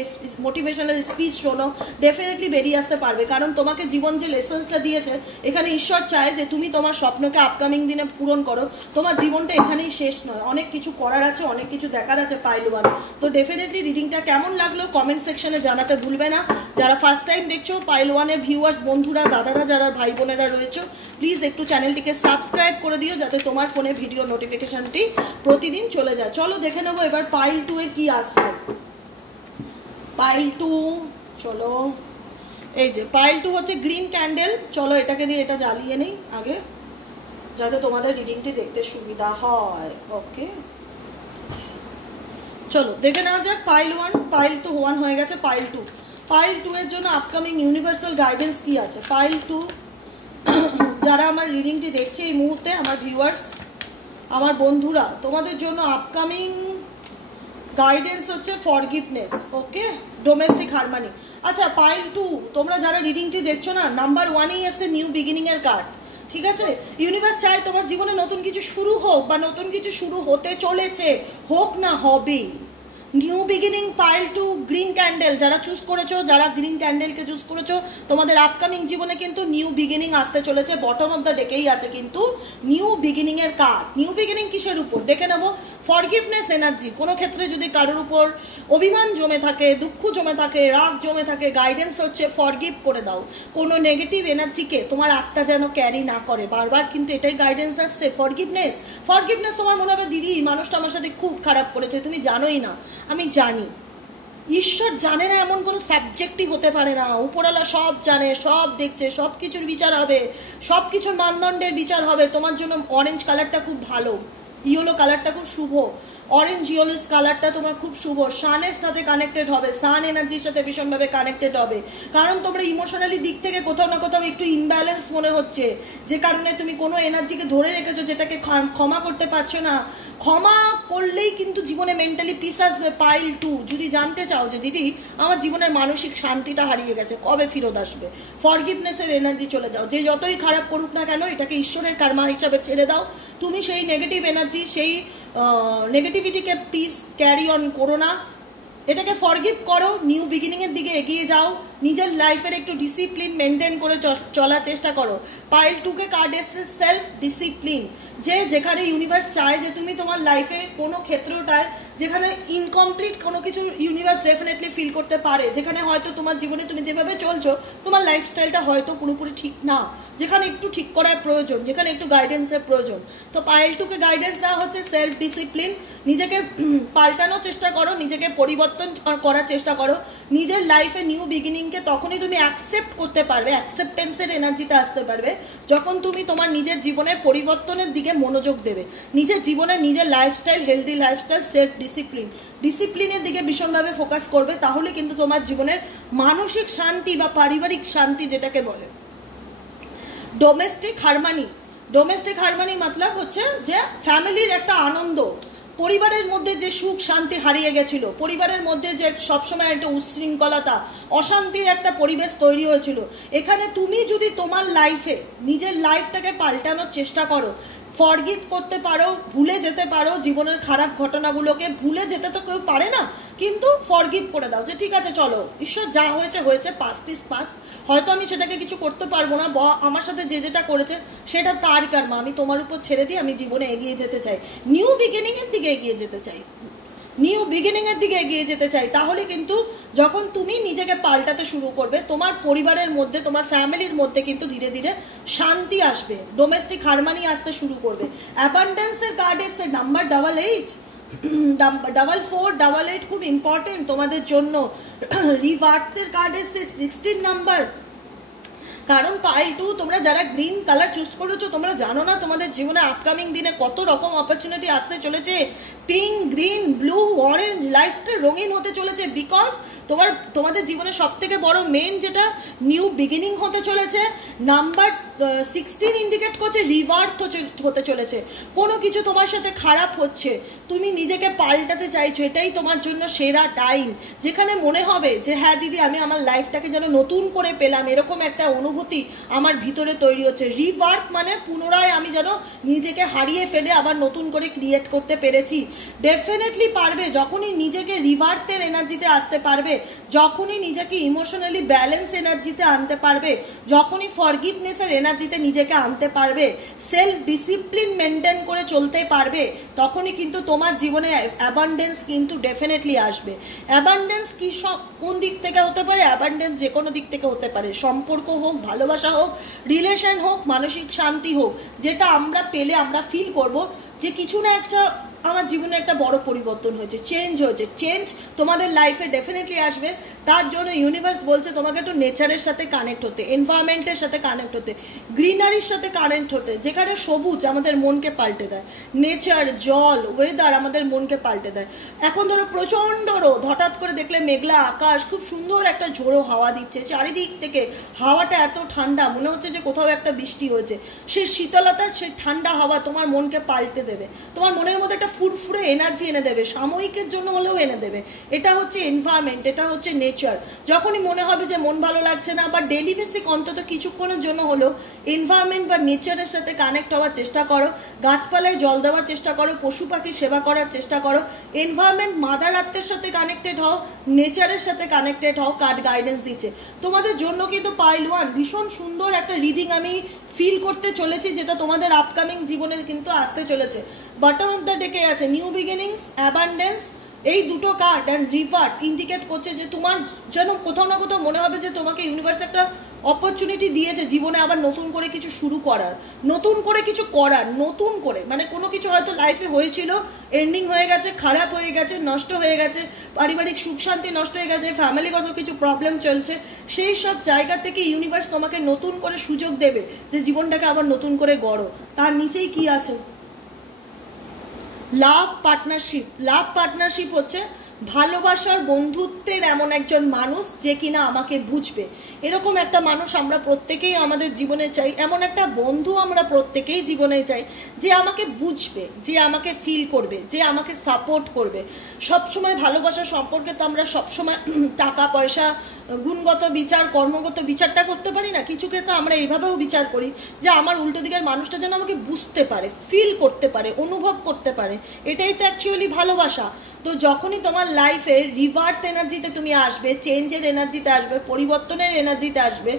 মোটিভেশনাল স্পিচ শোনো, ডেফিনেটলি বেরিয়ে আসতে পারবে। কারণ তোমাকে জীবন যে লেসন্সটা দিয়েছে, এখানে ঈশ্বর চায় যে তুমি তোমার স্বপ্নকে আপকামিং দিনে পূরণ করো। তোমার জীবনটা এখানেই শেষ নয়, অনেক কিছু করার আছে, অনেক কিছু দেখার আছে পাইল ওয়ান। তো ডেফিনেটলি রিডিংটা কেমন লাগলো কমেন্ট সেকশনে জানাতে ভুলবে না। যারা ফার্স্ট টাইম দেখছো, পাইল ওয়ানের ভিউয়ার্স বন্ধুরা, দাদারা, যারা ভাই বোনেরা রয়েছে, প্লিজ একটু চ্যানেলটিকে সাবস্ক্রাইব করে দিও, যাতে তোমার ফোনে ভিডিও নোটিফিকেশনটি প্রতিদিন চলে যায়। চলো দেখে নেবো এবার পাইল 2 এর কি আসছে। পাইল 2, চলো, এই যে পাইল 2 হচ্ছে গ্রিন ক্যান্ডেল। চলো এটাকে দিয়ে এটা জ্বালিয়ে নেই আগে, যাতে তোমাদের রিডিংটি দেখতে সুবিধা হয়। ওকে, চলো দেখে নেওয়া যাক পাইল 1। পাইল 2 1 হয়ে গেছে, পাইল 2। পাইল 2 এর জন্য আপকামিং ইউনিভার্সাল গাইডেন্স কি আছে পাইল 2? যারা আমার রিডিংটি দেখছে এই মুহূর্তে, আমার ভিউয়ার্স, আমার বন্ধুরা, তোমাদের জন্য আপকামিং গাইডেন্স হচ্ছে ফরগিভনেস, ওকে, ডোমেস্টিক হারমানি। আচ্ছা, পাইল 2 তোমরা যারা রিডিংটি দেখছো না, নাম্বার 1এই এসছে নিউ বিগিনিং এর কার্ড, ঠিক আছে? ইউনিভার্স চায় তোমার জীবনে নতুন কিছু শুরু হোক, বা নতুন কিছু শুরু হতে চলেছে, হোক না হবেই। New beginning, pile 2, green candle. যারা চুজ করেছো, যারা গ্রিন ক্যান্ডেলকে চুজ করেছো, তোমাদের আপকামিং জীবনে কিন্তু নিউ বিগিনিং আসতে চলেছে। বটম অফ দ্য ডেকেই আছে কিন্তু নিউ বিগিনিং এর কার্ড। নিউ বিগিনিং কিসের উপর দেখে নেবো? Forgiveness energy. কোনো ক্ষেত্রে যদি কারোর উপর অভিমান জমে থাকে, দুঃখ জমে থাকে, রাগ জমে থাকে, গাইডেন্স হচ্ছে ফরগিভ করে দাও। কোনো নেগেটিভ এনার্জিকে তোমার আত্মা যেন ক্যারি না করে, বারবার কিন্তু এটাই গাইডেন্স আসছে, ফরগিভনেস। ফরগিভনেস, তোমার মনে হবে দিদি মানুষটা আমার সাথে খুব খারাপ করেছে, তুমি জানোই না। আমি জানি, ঈশ্বর জানে না এমন কোনো সাবজেক্টই হতে পারে না। উপরওয়ালা সব জানে, সব দেখছে, সব কিছুর বিচার হবে, সব কিছুর মানদণ্ডের বিচার হবে। তোমার জন্য অরেঞ্জ কালারটা খুব ভালো, ইয়েলো কালারটা খুব শুভ, অরেঞ্জ ইয়েলো কালারটা তোমার খুব শুভ। সানের সাথে কানেক্টেড হবে, সান এনার্জির সাথে ভীষণভাবে কানেক্টেড হবে। কারণ তোমরা ইমোশনালি দিক থেকে কোথাও না কোথাও একটু ইমব্যালেন্স মনে হচ্ছে, যে কারণে তুমি কোনো এনার্জিকে ধরে রেখেছো, যেটাকে ক্ষমা করতে পারছো না। ক্ষমা করলেই কিন্তু জীবনে মেন্টালি পিস আসবে। পাইল 2 যদি জানতে চাও যে দিদি আমার জীবনের মানসিক শান্তিটা হারিয়ে গেছে, কবে ফেরত আসবে, ফরগিভনেসের এনার্জি চলে যাও। যে যতই খারাপ করুক না কেন, এটাকে ঈশ্বরের কার্মা হিসাবে ছেড়ে দাও। তুমি সেই নেগেটিভ এনার্জি, সেই নেগেটিভিটিকে পিস ক্যারি অন করো না, এটাকে ফরগিভ করো, নিউ বিগিনিংয়ের দিকে এগিয়ে যাও। নিজের লাইফের একটু ডিসিপ্লিন মেনটেন করে চলার চেষ্টা করো। পাইল 2কে কার্ড এসছে সেলফ ডিসিপ্লিন, যে যেখানে ইউনিভার্স চায় যে তুমি তোমার লাইফে কোনো ক্ষেত্রটায় যেখানে ইনকমপ্লিট কোনো কিছু ইউনিভার্স ডেফিনেটলি ফিল করতে পারে, যেখানে হয়তো তোমার জীবনে তুমি যেভাবে চলছো তোমার লাইফস্টাইলটা হয়তো পুরোপুরি ঠিক না, যেখানে একটু ঠিক করার প্রয়োজন, যেখানে একটু গাইডেন্সের প্রয়োজন। তো পাইল 2কে গাইডেন্স দেওয়া হচ্ছে সেলফ ডিসিপ্লিন। নিজেকে পাল্টানোর চেষ্টা করো, নিজেকে পরিবর্তন করার চেষ্টা করো। নিজের লাইফে নিউ বিগিনিংকে তখনই তুমি অ্যাকসেপ্ট করতে পারবে, অ্যাকসেপ্টেন্সের এনার্জিতে আসতে পারবে, যখন তুমি তোমার নিজের জীবনের পরিবর্তনের দিকে মনোযোগ দেবে। নিজের জীবনে নিজের লাইফস্টাইল, হেলদি লাইফস্টাইল, সেলফ ডিসিপ্লিনের দিকে ভীষণভাবে ফোকাস করবে। তাহলে কিন্তু তোমার জীবনের মানসিক শান্তি বা পারিবারিক শান্তি, যেটাকে বলে ডোমেস্টিক হারমানি। ডোমেস্টিক হারমানি মতলব হচ্ছে যে ফ্যামিলির একটা আনন্দ, পরিবারের মধ্যে যে সুখ শান্তি হারিয়ে গেছিল, পরিবারের মধ্যে যে সবসময় একটা উচ্ছৃঙ্খলতা অশান্তির একটা পরিবেশ তৈরি হয়েছিল, এখানে তুমি যদি তোমার লাইফে নিজের লাইফটাকে পাল্টানোর চেষ্টা করো, ফরগিভ করতে পারো, ভুলে যেতে পারো, জীবনের খারাপ ঘটনাগুলোকে ভুলে যেতে তো কেউ পারে না, কিন্তু ফরগিভ করে দাও যে ঠিক আছে চলো ঈশ্বর যা হয়েছে হয়েছে, পাস্ট ইজ পাস্ট, হয়তো আমি সেটাকে কিছু করতে পারবো না, বা আমার সাথে যে যেটা করেছে সেটা তার কর্ম, আমি তোমার উপর ছেড়ে দিয়ে আমি জীবনে এগিয়ে যেতে চাই, নিউ বিগিনিংয়ের দিকে এগিয়ে যেতে চাই, নিউ বিগিনিংয়ের দিকে এগিয়ে যেতে চাই। তাহলে কিন্তু যখন তুমি নিজেকে পাল্টাতে শুরু করবে, তোমার পরিবারের মধ্যে, তোমার ফ্যামিলির মধ্যে কিন্তু ধীরে ধীরে শান্তি আসবে, ডোমেস্টিক হারমানি আসতে শুরু করবে। অ্যাবান্ডেন্সের কার্ড এসছে নাম্বার 88, 4488 খুব ইম্পর্টেন্ট তোমাদের জন্য। রিভার্থের কার্ড এসছে 16 নাম্বার। কারণ পাইল 2 তোমরা যারা গ্রিন কালার চুজ করেছো, তোমরা জানো না তোমাদের জীবনে আপকামিং দিনে কত রকম অপরচুনিটি আসতে চলেছে। পিঙ্ক, গ্রিন, ব্লু, অরেঞ্জ, লাইফটা রঙিন হতে চলেছে, বিকজ তোমাদের জীবনে সব থেকে বড় মেন যেটা নিউ বিগিনিং হতে চলেছে। নাম্বার 16 ইন্ডিকেট করছে রিভার্থ হতে চলেছে। কোনো কিছু তোমার সাথে খারাপ হচ্ছে, তুমি নিজেকে পাল্টাতে চাইছো, এটাই তোমার জন্য সেরা টাইম, যেখানে মনে হবে যে হ্যাঁ দিদি আমি আমার লাইফটাকে যেন নতুন করে পেলাম, এরকম একটা অনুভূতি আমার ভিতরে তৈরি হচ্ছে। রিভার্থ মানে পুনরায় আমি যেন নিজেকে হারিয়ে ফেলে আবার নতুন করে ক্রিয়েট করতে পেরেছি। ডেফিনেটলি পারবে, যখনই নিজেকে রিভার্থের এনার্জিতে আসতে পারবে, যখনই নিজেকে ইমোশনালি ব্যালেন্স এনার্জিতে আনতে পারবে, যখনই ফরগিভনেসের এনার্জিতে নিজেকে আনতে পারবে, সেলফ ডিসিপ্লিন মেনটেন করে চলতে পারবে, তখনই কিন্তু তোমার জীবনে অ্যাবান্ডেন্স কিন্তু ডেফিনেটলি আসবে। অ্যাবান্ডেন্স কি কোন দিক থেকে হতে পারে? অ্যাবান্ডেন্স যে কোনো দিক থেকে হতে পারে, সম্পর্ক হোক, ভালোবাসা হোক, রিলেশন হোক, মানসিক শান্তি হোক, যেটা আমরা পেলে আমরা ফিল করব যে কিছু না একটা আমার জীবনে একটা বড় পরিবর্তন হয়েছে, চেঞ্জ হয়েছে। চেঞ্জ তোমাদের লাইফে ডেফিনেটলি আসবে। তার জন্য ইউনিভার্স বলছে তোমাকে একটু নেচারের সাথে কানেক্ট হতে, এনভায়রনমেন্টের সাথে কানেক্ট হতে, গ্রিনারির সাথে কানেক্ট হতে, যেখানে সবুজ আমাদের মনকে পাল্টে দেয়, নেচার, জল, ওয়েদার আমাদের মনকে পাল্টে দেয়। এখন ধরো প্রচণ্ড রোদ, হঠাৎ করে দেখলে মেঘলা আকাশ, খুব সুন্দর একটা ঝোড়ো হাওয়া দিচ্ছে, চারিদিক থেকে হাওয়াটা এত ঠান্ডা, মনে হচ্ছে যে কোথাও একটা বৃষ্টি হয়েছে। সেই শীতলতার সেই ঠান্ডা হাওয়া তোমার মনকে পাল্টে দেবে, তোমার মনের মধ্যে একটা ফুরফুরে এনার্জি এনে দেবে, সাময়িকের জন্য হলেও এনে দেবে। এটা হচ্ছে এনভায়রনমেন্ট, এটা হচ্ছে নেচার। যখনই মনে হবে যে মন ভালো লাগছে না, বা ডেলি বেসিক অন্তত কিছুক্ষণের জন্য হলেও এনভায়রনমেন্ট বা নেচারের সাথে কানেক্ট হওয়ার চেষ্টা করো, গাছপালায় জল দেওয়ার চেষ্টা করো, পশু পাখির সেবা করার চেষ্টা করো, এনভায়রনমেন্ট মাদার আর্থের সাথে কানেক্টেড হও, নেচারের সাথে কানেক্টেড হও। কার্ড গাইডেন্স দিচ্ছে তোমাদের জন্য কিন্তু পাইল 1 ভীষণ সুন্দর একটা রিডিং আমি ফিল করতে চলেছি, যেটা তোমাদের আপকামিং জীবনে কিন্তু আসতে চলেছে। বটম অফ দ্য ডেকে আছে নিউ বিগিনিংস, অ্যাবান্ডেন্স, এই দুটো কার্ড অ্যান্ড রিভার্ট ইন্ডিকেট করছে যে তোমার যেন কোথাও না কোথাও মনে হবে যে তোমাকে ইউনিভার্স একটা অপরচুনিটি দিয়েছে জীবনে আবার নতুন করে কিছু শুরু করার, নতুন করে কিছু করার, নতুন করে মানে কোনো কিছু হয়তো লাইফে হয়েছিল, এন্ডিং হয়ে গেছে, খারাপ হয়ে গেছে, নষ্ট হয়ে গেছে, পারিবারিক সুখ শান্তি নষ্ট হয়ে গেছে, ফ্যামিলিগত কিছু প্রবলেম চলছে, সেই সব জায়গা থেকে ইউনিভার্স তোমাকে নতুন করে সুযোগ দেবে যে জীবনটাকে আবার নতুন করে গড়ো। তার নিচেই কি আছে? লাভ পার্টনারশিপ। লাভ পার্টনারশিপ হচ্ছে ভালোবাসার বন্ধুত্বের এমন একজন মানুষ যে কিনা আমাকে বুঝবে, এরকম একটা মানুষ আমরা প্রত্যেকেই আমাদের জীবনে চাই। এমন একটা বন্ধু আমরা প্রত্যেকেই জীবনে চাই যে আমাকে বুঝবে, যে আমাকে ফিল করবে, যে আমাকে সাপোর্ট করবে। সবসময় ভালোবাসা সম্পর্কে তো আমরা সবসময় টাকা পয়সা, গুণগত বিচার, কর্মগত বিচারটা করতে পারি না। কিছু ক্ষেত্রে আমরা এইভাবেও বিচার করি যে আমার উল্টো দিকের মানুষটা যেন আমাকে বুঝতে পারে, ফিল করতে পারে, অনুভব করতে পারে, এটাই তো অ্যাকচুয়ালি ভালোবাসা। তো যখনই তোমার লাইফে রিভার্থ এনার্জিতে তুমি আসবে, চেঞ্জের এনার্জিতে আসবে, পরিবর্তনের এনার্জিতে আসবে,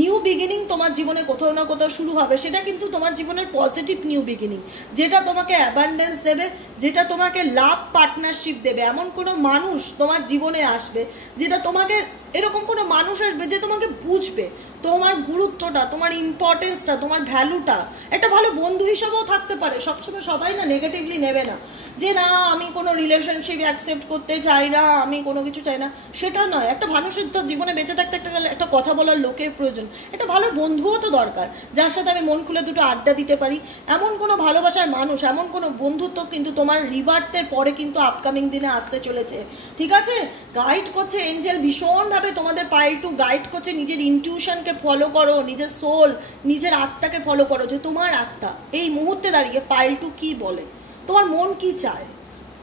নিউ বিগিনিং তোমার জীবনে কোথাও না কোথাও শুরু হবে, সেটা কিন্তু তোমার জীবনের পজিটিভ নিউ বিগিনিং, যেটা তোমাকে অ্যাবান্ডেন্স দেবে, যেটা তোমাকে লাভ পার্টনারশিপ দেবে। এমন কোনো মানুষ তোমার জীবনে আসবে যেটা তোমাকে, এরকম কোনো মানুষ আসবে যে তোমাকে বুঝবে, তোমার গুরুত্বটা, তোমার ইম্পর্টেন্সটা, তোমার ভ্যালুটা। একটা ভালো বন্ধু হিসাবেও থাকতে পারে, সবসময় সবাই না নেগেটিভলি নেবে না যে না আমি কোনো রিলেশনশিপ অ্যাকসেপ্ট করতে চাই না, আমি কোনো কিছু চাই না, সেটা নয়। একটা মানুষের তো জীবনে বেঁচে থাকতে একটা কথা বলার লোকের প্রয়োজন, একটা ভালো বন্ধুও তো দরকার যার সাথে আমি মন খুলে দুটো আড্ডা দিতে পারি। এমন কোনো ভালোবাসার মানুষ, এমন কোনো বন্ধুত্ব কিন্তু তোমার রিভার্থের পরে কিন্তু আপকামিং দিনে আসতে চলেছে, ঠিক আছে? গাইড করছে এঞ্জেল ভীষণভাবে তোমাদের পাইল 2 গাইড করছে, নিজের ইনটিউশনকে ফলো করো, নিজের সোল, নিজের আত্মাকে ফলো করো, যে তোমার আত্মা এই মুহূর্তে দাঁড়িয়ে পাইল 2 কি বলে, তোমার মন কি চায়,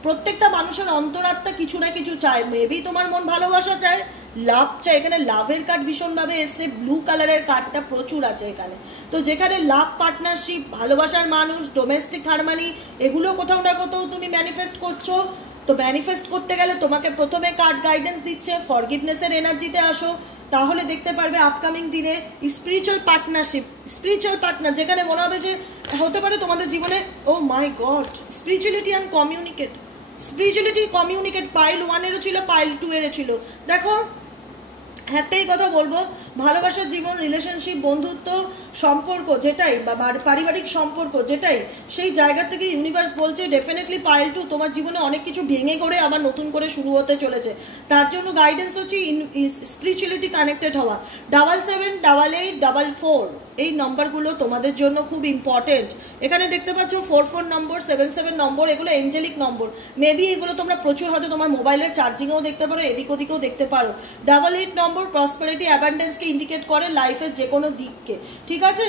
প্রত্যেকটা মানুষের অন্তরাত্মা কিছু না কিছু চায়। মেবি তোমার মন ভালোবাসা চায়, লাভ চাই। এখানে লাভের কার্ড ভীষণভাবে এসছে, ব্লু কালারের কার্ডটা প্রচুর আছে এখানে। তো যেখানে লাভ, পার্টনারশিপ, ভালোবাসার মানুষ, ডোমেস্টিক হারমানি, এগুলো কোথাও না কোথাও তুমি ম্যানিফেস্ট করছো। তো ম্যানিফেস্ট করতে গেলে তোমাকে প্রথমে কার্ড গাইডেন্স দিচ্ছে, ফরগিভনেসের এনার্জিতে আসো, তাহলে দেখতে পারবে আপকামিং দিনে স্পিরিচুয়াল পার্টনারশিপ, স্পিরিচুয়াল পার্টনার, যেখানে মনে হবে যে হতে পারে তোমাদের জীবনে, oh my God, spirituality and communicate, spirituality communicate পাইল 1-এরও ছিল, পাইল 2-এরও ছিল। দেখো একটাই কথা বলবো, ভালোবাসার জীবন, রিলেশনশিপ, বন্ধুত্ব সম্পর্ক যেটাই, বা পারিবারিক সম্পর্ক যেটাই, সেই জায়গা থেকে ইউনিভার্স বলছে ডেফিনেটলি পাইল 2 তোমার জীবনে অনেক কিছু ভেঙে করে আবার নতুন করে শুরু হতে চলেছে। তার জন্য গাইডেন্স হচ্ছে স্পিরিচুয়ালিটি কানেক্টেড হওয়া। 778844 এই নম্বরগুলো তোমাদের জন্য খুব ইম্পর্টেন্ট। এখানে দেখতে পাচ্ছ 44 নম্বর, 77 নম্বর, এগুলো এঞ্জেলিক নম্বর। মেবি এগুলো তোমরা প্রচুর হয়তো তোমার মোবাইলের চার্জিংয়েও দেখতে পারো, এদিক ওদিকেও দেখতে পারো। 88 নম্বর প্রসপারিটি, অ্যাবান্ডেন্সকে ইন্ডিকেট করে, লাইফের যে কোনো দিককে। ঠিক আছে,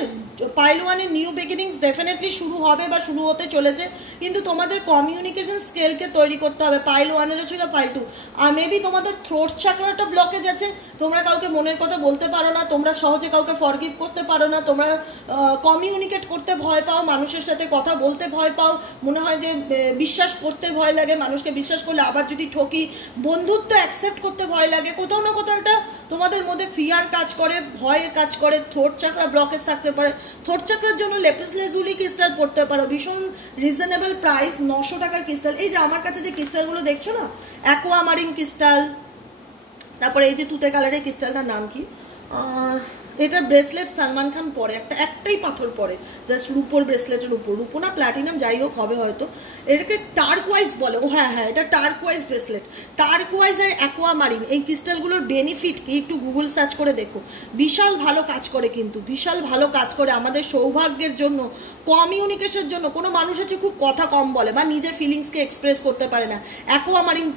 পাইল 1-এর নিউ বিগিনিংস ডেফিনেটলি শুরু হবে বা শুরু হতে চলেছে, কিন্তু তোমাদের কমিউনিকেশন স্কিলকে তৈরি করতে হবে। পাইল 1-এরও ছিল, পাইল 2। আর মেবি তোমাদের থ্রোট চাকরাটা ব্লকেজ আছে, তোমরা কাউকে মনের কথা বলতে পারো না, তোমরা সহজে কাউকে ফরগিভ করতে পারো না, তোমরা কমিউনিকেট করতে ভয় পাও, মানুষের সাথে কথা বলতে ভয় পাও, মনে হয় যে বিশ্বাস করতে ভয় লাগে, মানুষকে বিশ্বাস করলে আবার যদি ঠকি, বন্ধুত্ব অ্যাকসেপ্ট করতে ভয় লাগে, কোথাও না কোথাও একটা তোমাদের মধ্যে ফিয়ার কাজ করে, ভয়ের কাজ করে, থ্রোট চাকরা ব্লকেজ থাকতে পারে। থ্রোট চাকরার জন্য লেপিস লেজুলি ক্রিস্টাল পড়তে পারো, ভীষণ রিজনেবল প্রাইস, 900 টাকার ক্রিস্টাল। এই যে আমার কাছে যে ক্রিস্টালগুলো দেখছো না, অ্যাকোয়ামারিন ক্রিস্টাল, তারপরে এই যে তুতে কালারের ক্রিস্টালটার নাম কি, এটা ব্রেসলেট সালমান খান পরে, একটাই পাথর পরে, জাস্ট রূপোর ব্রেসলেটের উপর, রূপো না প্ল্যাটিনাম যাই হোক হবে হয়তো, এটাকে টার্কোয়াইজ বলে। ও হ্যাঁ হ্যাঁ, এটা টার্কোয়াইজ ব্রেসলেট, টার্কোয়াইজ আর অ্যাকোয়ামারিন, এই ক্রিস্টালগুলোর বেনিফিট কি একটু গুগল সার্চ করে দেখো, বিশাল ভালো কাজ করে, কিন্তু বিশাল ভালো কাজ করে আমাদের সৌভাগ্যের জন্য, কমিউনিকেশনের জন্য। কোনো মানুষ আছে খুব কথা কম বলে বা নিজের ফিলিংসকে এক্সপ্রেস করতে পারে না, অ্যাকোয়ামারিন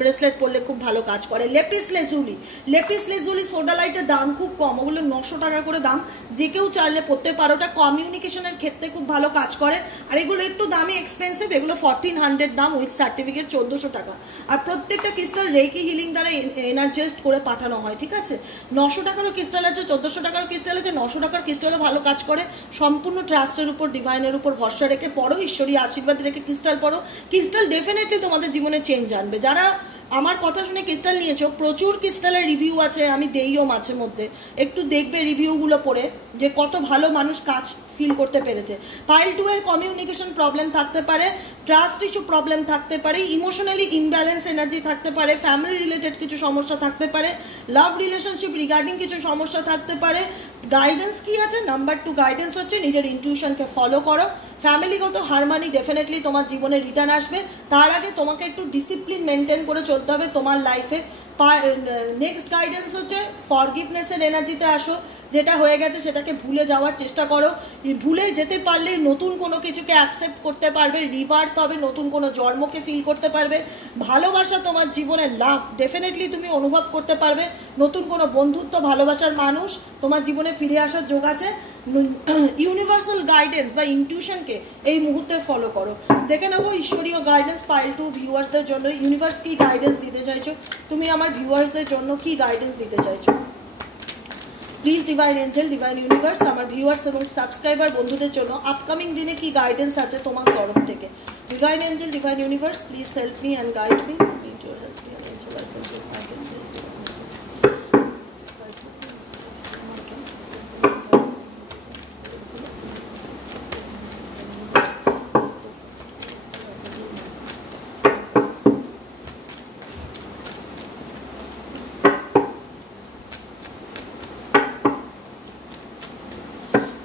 ব্রেসলেট পরলে খুব ভালো কাজ করে। লেপিস লেজুলি, লেপিস লেজুলি সোডালাইটের দাম খুব কম, ওগুলো 900 টাকা করে দাম, যে কেউ চাইলে পড়তে পারো। ওটা কমিউনিকেশনের ক্ষেত্রে খুব ভালো কাজ করে। আর এগুলো একটু দামি এক্সপেন্সিভ, এগুলো 1400 দাম, উইথ সার্টিফিকেট 1400 টাকা। আর প্রত্যেকটা ক্রিস্টাল রেকি হিলিং দ্বারা এনার্জাইজড করে পাঠানো হয়। ঠিক আছে, 900 টাকারও ক্রিস্টাল আছে, 1400 টাকারও ক্রিস্টাল আছে। 900 টাকার ক্রিস্টালও ভালো কাজ করে। সম্পূর্ণ ট্রাস্টের উপর, ডিভাইনের উপর ভরসা রেখে পড়ো, ঈশ্বরী আশীর্বাদ রেখে ক্রিস্টাল পড়ো। ক্রিস্টাল ডেফিনেটলি তোমাদের জীবনে চেঞ্জ আনবে। যারা আমার কথা শুনে ক্রিস্টাল নিয়েছো, প্রচুর ক্রিস্টালের রিভিউ আছে, আমি দেইও মাঝে মধ্যে, একটু দেখবে রিভিউগুলো পড়ে যে কত ভালো মানুষ কাজ ফিল করতে পেরেছে। পাইল 2-এর কমিউনিকেশন প্রবলেম থাকতে পারে, ট্রাস্ট ইস্যু প্রবলেম থাকতে পারে, ইমোশনালি ইমব্যালেন্স এনার্জি থাকতে পারে, ফ্যামিলি রিলেটেড কিছু সমস্যা থাকতে পারে, লাভ রিলেশনশিপ রিগার্ডিং কিছু সমস্যা থাকতে পারে। গাইডেন্স কি আছে? নাম্বার 2 গাইডেন্স হচ্ছে নিজের ইনটিউশনকে ফলো করো। ফ্যামিলিগত হারমানি ডেফিনেটলি তোমার জীবনে রিটার্ন আসবে। তার আগে তোমাকে একটু ডিসিপ্লিন মেনটেন করে চলতে হবে তোমার লাইফে। নেক্সট গাইডেন্স হচ্ছে ফরগিভনেসের এনার্জিতে আসো, যেটা হয়ে গেছে সেটাকে ভুলে যাওয়ার চেষ্টা করো। ভুলে যেতে পারলে নতুন কোনো কিছুকে অ্যাকসেপ্ট করতে পারবে, রিভার্ট হবে, নতুন কোনো জন্মকে ফিল করতে পারবে। ভালোবাসা তোমার জীবনে, লাভ ডেফিনেটলি তুমি অনুভব করতে পারবে। নতুন কোনো বন্ধুত্ব, ভালোবাসার মানুষ তোমার জীবনে ফিরে আসার যোগ আছে। ইউনিভার্সাল গাইডেন্স বা ইনটিউশনকে এই মুহূর্তে ফলো করো। দেখে নেবো ঈশ্বরীয় গাইডেন্স পাইল 2 ভিউয়ার্সদের জন্য। ইউনিভার্স কি গাইডেন্স দিতে চাইছো, তুমি আমার ভিউয়ার্সদের জন্য কি গাইডেন্স দিতে চাইছো? Please divine angel, divine universe, আমার ভিউয়ার্স এবং সাবস্ক্রাইবার বন্ধুদের জন্য আপকামিং দিনে কি গাইডেন্স আছে তোমার তরফ থেকে। Divine angel, divine universe, please help me and guide me.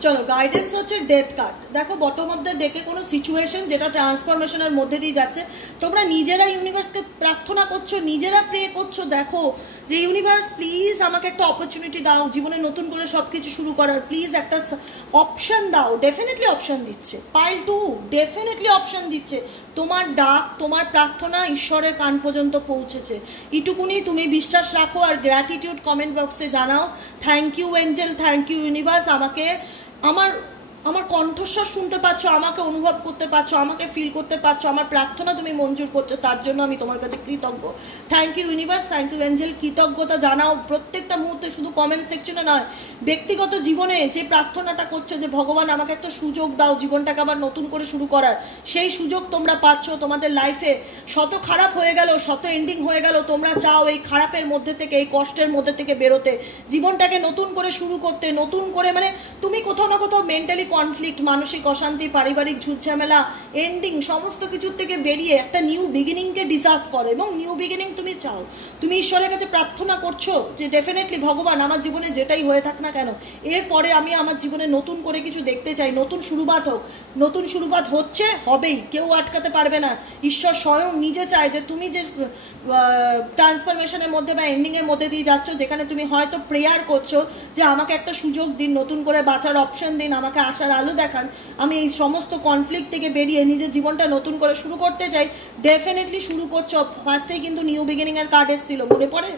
চলো, গাইডেন্স হচ্ছে ডেথ কার্ড। দেখো বটম অফ দ্য ডেকে কোনো সিচুয়েশন যেটা ট্রান্সফরমেশনের মধ্যে দিয়ে যাচ্ছে, তোমরা নিজেরা ইউনিভার্সকে প্রার্থনা করছো, নিজেরা প্রে করছো, দেখো যে ইউনিভার্স প্লিজ আমাকে একটা অপরচুনিটি দাও জীবনে নতুন করে সব কিছু শুরু করার, প্লিজ একটা অপশান দাও। ডেফিনেটলি অপশান দিচ্ছে পাইল 2, ডেফিনেটলি অপশান দিচ্ছে। তোমার ডাক, তোমার প্রার্থনা ঈশ্বরের কান পর্যন্ত পৌঁছেছে, এটুকুনি তুমি বিশ্বাস রাখো। আর গ্র্যাটিটিউড কমেন্ট বক্সে জানাও, thank you angel, thank you universe, আমাকে আমার আমার কণ্ঠস্বর শুনতে পাচ্ছ, আমাকে অনুভব করতে পারছো, আমাকে ফিল করতে পারছো, আমার প্রার্থনা তুমি মঞ্জুর করছো, তার জন্য আমি তোমার কাছে কৃতজ্ঞ। Thank you universe, thank you angel. কৃতজ্ঞতা জানাও প্রত্যেকটা মুহূর্তে, শুধু কমেন্ট সেকশনে নয়, ব্যক্তিগত জীবনে যে প্রার্থনাটা করছো যে ভগবান আমাকে একটা সুযোগ দাও জীবনটাকে আবার নতুন করে শুরু করার, সেই সুযোগ তোমরা পাচ্ছ। তোমাদের লাইফে শত খারাপ হয়ে গেল, শত এন্ডিং হয়ে গেল, তোমরা চাও এই খারাপের মধ্যে থেকে, এই কষ্টের মধ্যে থেকে বেরোতে, জীবনটাকে নতুন করে শুরু করতে, নতুন করে মানে তুমি কোথাও না কোথাও মেন্টালি কনফ্লিক্ট, মানসিক অশান্তি, পারিবারিক ঝুটঝামেলা, এন্ডিং সমস্ত কিছুর থেকে বেরিয়ে একটা নিউ বিগিনিংকে ডিজার্ভ করো এবং নিউ বিগিনিং তুমি চাও। তুমি ঈশ্বরের কাছে প্রার্থনা করছো যে ডেফিনেটলি ভগবান আমার জীবনে যেটাই হয়ে থাক না কেন, এরপরে আমি আমার জীবনে নতুন করে কিছু দেখতে চাই, নতুন শুরুবাত হোক। নতুন শুরুবাত হচ্ছে, হবেই, কেউ আটকাতে পারবে না। ঈশ্বর স্বয়ং নিজে চায় যে তুমি যে ট্রান্সফরমেশনের মধ্যে বা এন্ডিংয়ের মধ্যে দিয়ে যাচ্ছ, যেখানে তুমি হয়তো প্রেয়ার করছো যে আমাকে একটা সুযোগ দিন, নতুন করে বাঁচার অপশন দিন, আমাকে আশার আলো দেখান, আমি এই সমস্ত কনফ্লিক্ট থেকে বেরিয়ে নিজের জীবনটা নতুন করে শুরু করতে চাই, ডেফিনেটলি শুরু করছো। ফার্স্টেই কিন্তু নিউ বিগিনিংয়ের কার্ড এসেছিল, মনে পড়ে?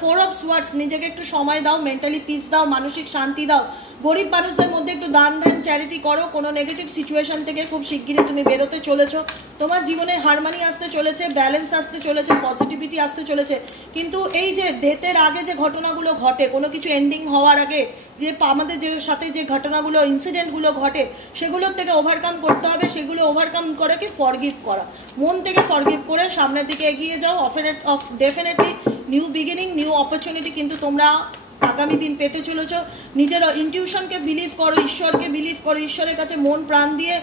4 of Swords, নিজেকে একটু সময় দাও, মেন্টালি পিস দাও, মানসিক শান্তি দাও, গরিব মানুষদের মধ্যে একটু দান ধ্যান চ্যারিটি করো। কোনো নেগেটিভ সিচুয়েশন থেকে খুব শিগগিরই তুমি বেরোতে চলেছো। তোমার জীবনে হারমানি আসতে চলেছে, ব্যালেন্স আসতে চলেছে, পজিটিভিটি আসতে চলেছে। কিন্তু এই যে ডেথের আগে যে ঘটনাগুলো ঘটে, কোনো কিছু এন্ডিং হওয়ার আগে যে আমাদের যে সাথে যে ঘটনাগুলো, ইনসিডেন্টগুলো ঘটে, সেগুলোর থেকে ওভারকাম করতে হবে। সেগুলো ওভারকাম করে কি ফরগিভ করা, মন থেকে ফরগিভ করে সামনের দিকে এগিয়ে যাও। Definitely new beginning, new opportunity কিন্তু তোমরা আগামী দিন পেতে চলেছ। নিজের ইনটিউশনকে বিলিভ করো, ঈশ্বরকে বিলিভ করো, ঈশ্বরের কাছে মন প্রাণ দিয়ে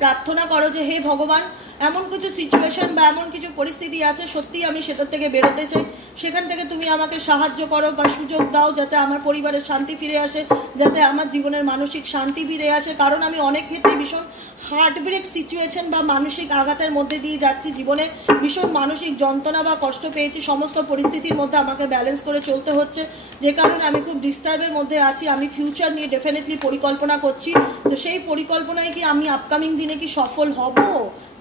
প্রার্থনা করো যে হে ভগবান, এমন কিছু সিচুয়েশন বা এমন কিছু পরিস্থিতি আছে, সত্যিই আমি সেটার থেকে বেরোতে চাই, সেখান থেকে তুমি আমাকে সাহায্য করো বা সুযোগ দাও, যাতে আমার পরিবারের শান্তি ফিরে আসে, যাতে আমার জীবনের মানসিক শান্তি ফিরে আসে। কারণ আমি অনেক ক্ষেত্রে ভীষণ হার্টব্রেক সিচুয়েশন বা মানসিক আঘাতের মধ্যে দিয়ে যাচ্ছি, জীবনে ভীষণ মানসিক যন্ত্রণা বা কষ্ট পেয়েছি। সমস্ত পরিস্থিতির মধ্যে আমাকে ব্যালেন্স করে চলতে হচ্ছে, যে কারণে আমি খুব ডিস্টার্বের মধ্যে আছি। আমি ফিউচার নিয়ে ডেফিনেটলি পরিকল্পনা করছি, তো সেই পরিকল্পনায় কি আমি আপকামিং দিনে কি সফল হব?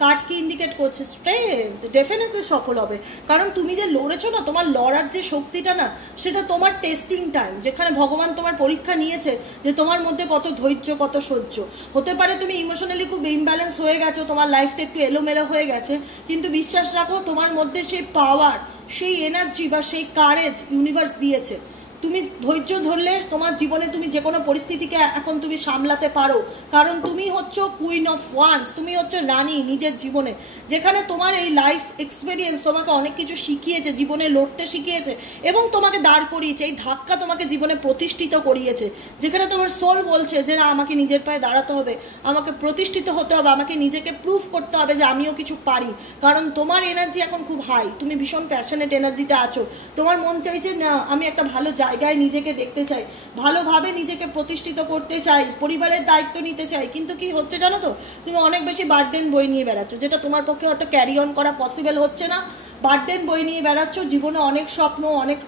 কার্ড কি ইন্ডিকেট করছে? স্ট্রেংথ, ডেফিনেটলি সফল হবে। কারণ তুমি যে লড়েছো না, তোমার লড়ার যে শক্তিটা না, সেটা তোমার টেস্টিং টাইম, যেখানে ভগবান তোমার পরীক্ষা নিয়েছে যে তোমার মধ্যে কত ধৈর্য, কত সহ্য। হতে পারে তুমি ইমোশনালি খুব ইমব্যালেন্স হয়ে গেছো, তোমার লাইফটা একটু এলোমেলো হয়ে গেছে, কিন্তু বিশ্বাস রাখো তোমার মধ্যে সেই পাওয়ার, সেই এনার্জি বা সেই কারেজ ইউনিভার্স দিয়েছে। তুমি ধৈর্য ধরলে তোমার জীবনে তুমি যে কোনো পরিস্থিতিকে এখন তুমি সামলাতে পারো। কারণ তুমি হচ্ছে কুইন অফ ওয়ান্স, তুমি হচ্ছে রানী নিজের জীবনে, যেখানে তোমার এই লাইফ এক্সপিরিয়েন্স তোমাকে অনেক কিছু শিখিয়েছে, জীবনে লড়তে শিখিয়েছে এবং তোমাকে দাঁড় করিয়েছে। এই ধাক্কা তোমাকে জীবনে প্রতিষ্ঠিত করিয়েছে, যেখানে তোমার সোল বলছে যে না, আমাকে নিজের পায়ে দাঁড়াতে হবে, আমাকে প্রতিষ্ঠিত হতে হবে, আমাকে নিজেকে প্রুফ করতে হবে যে আমিও কিছু পারি। কারণ তোমার এনার্জি এখন খুব হাই, তুমি ভীষণ প্যাশনেট এনার্জিতে আছো। তোমার মন চাইছে না, আমি একটা ভালো জায়গায় নিজেকে দেখতে চাই, ভালোভাবে নিজেকে প্রতিষ্ঠিত করতে চাই, পরিবারের দায়িত্ব নিতে চাই। কিন্তু কি হচ্ছে জানো তো, তুমি অনেক বেশি বার্ডেন বই নিয়ে বেড়াচ্ছ, যেটা তোমার পক্ষে হয়তো ক্যারি অন করা পসিবল হচ্ছে না। বার্ডেন বই নিয়ে বেড়াচ্ছ, জীবনে অনেক স্বপ্ন, অনেক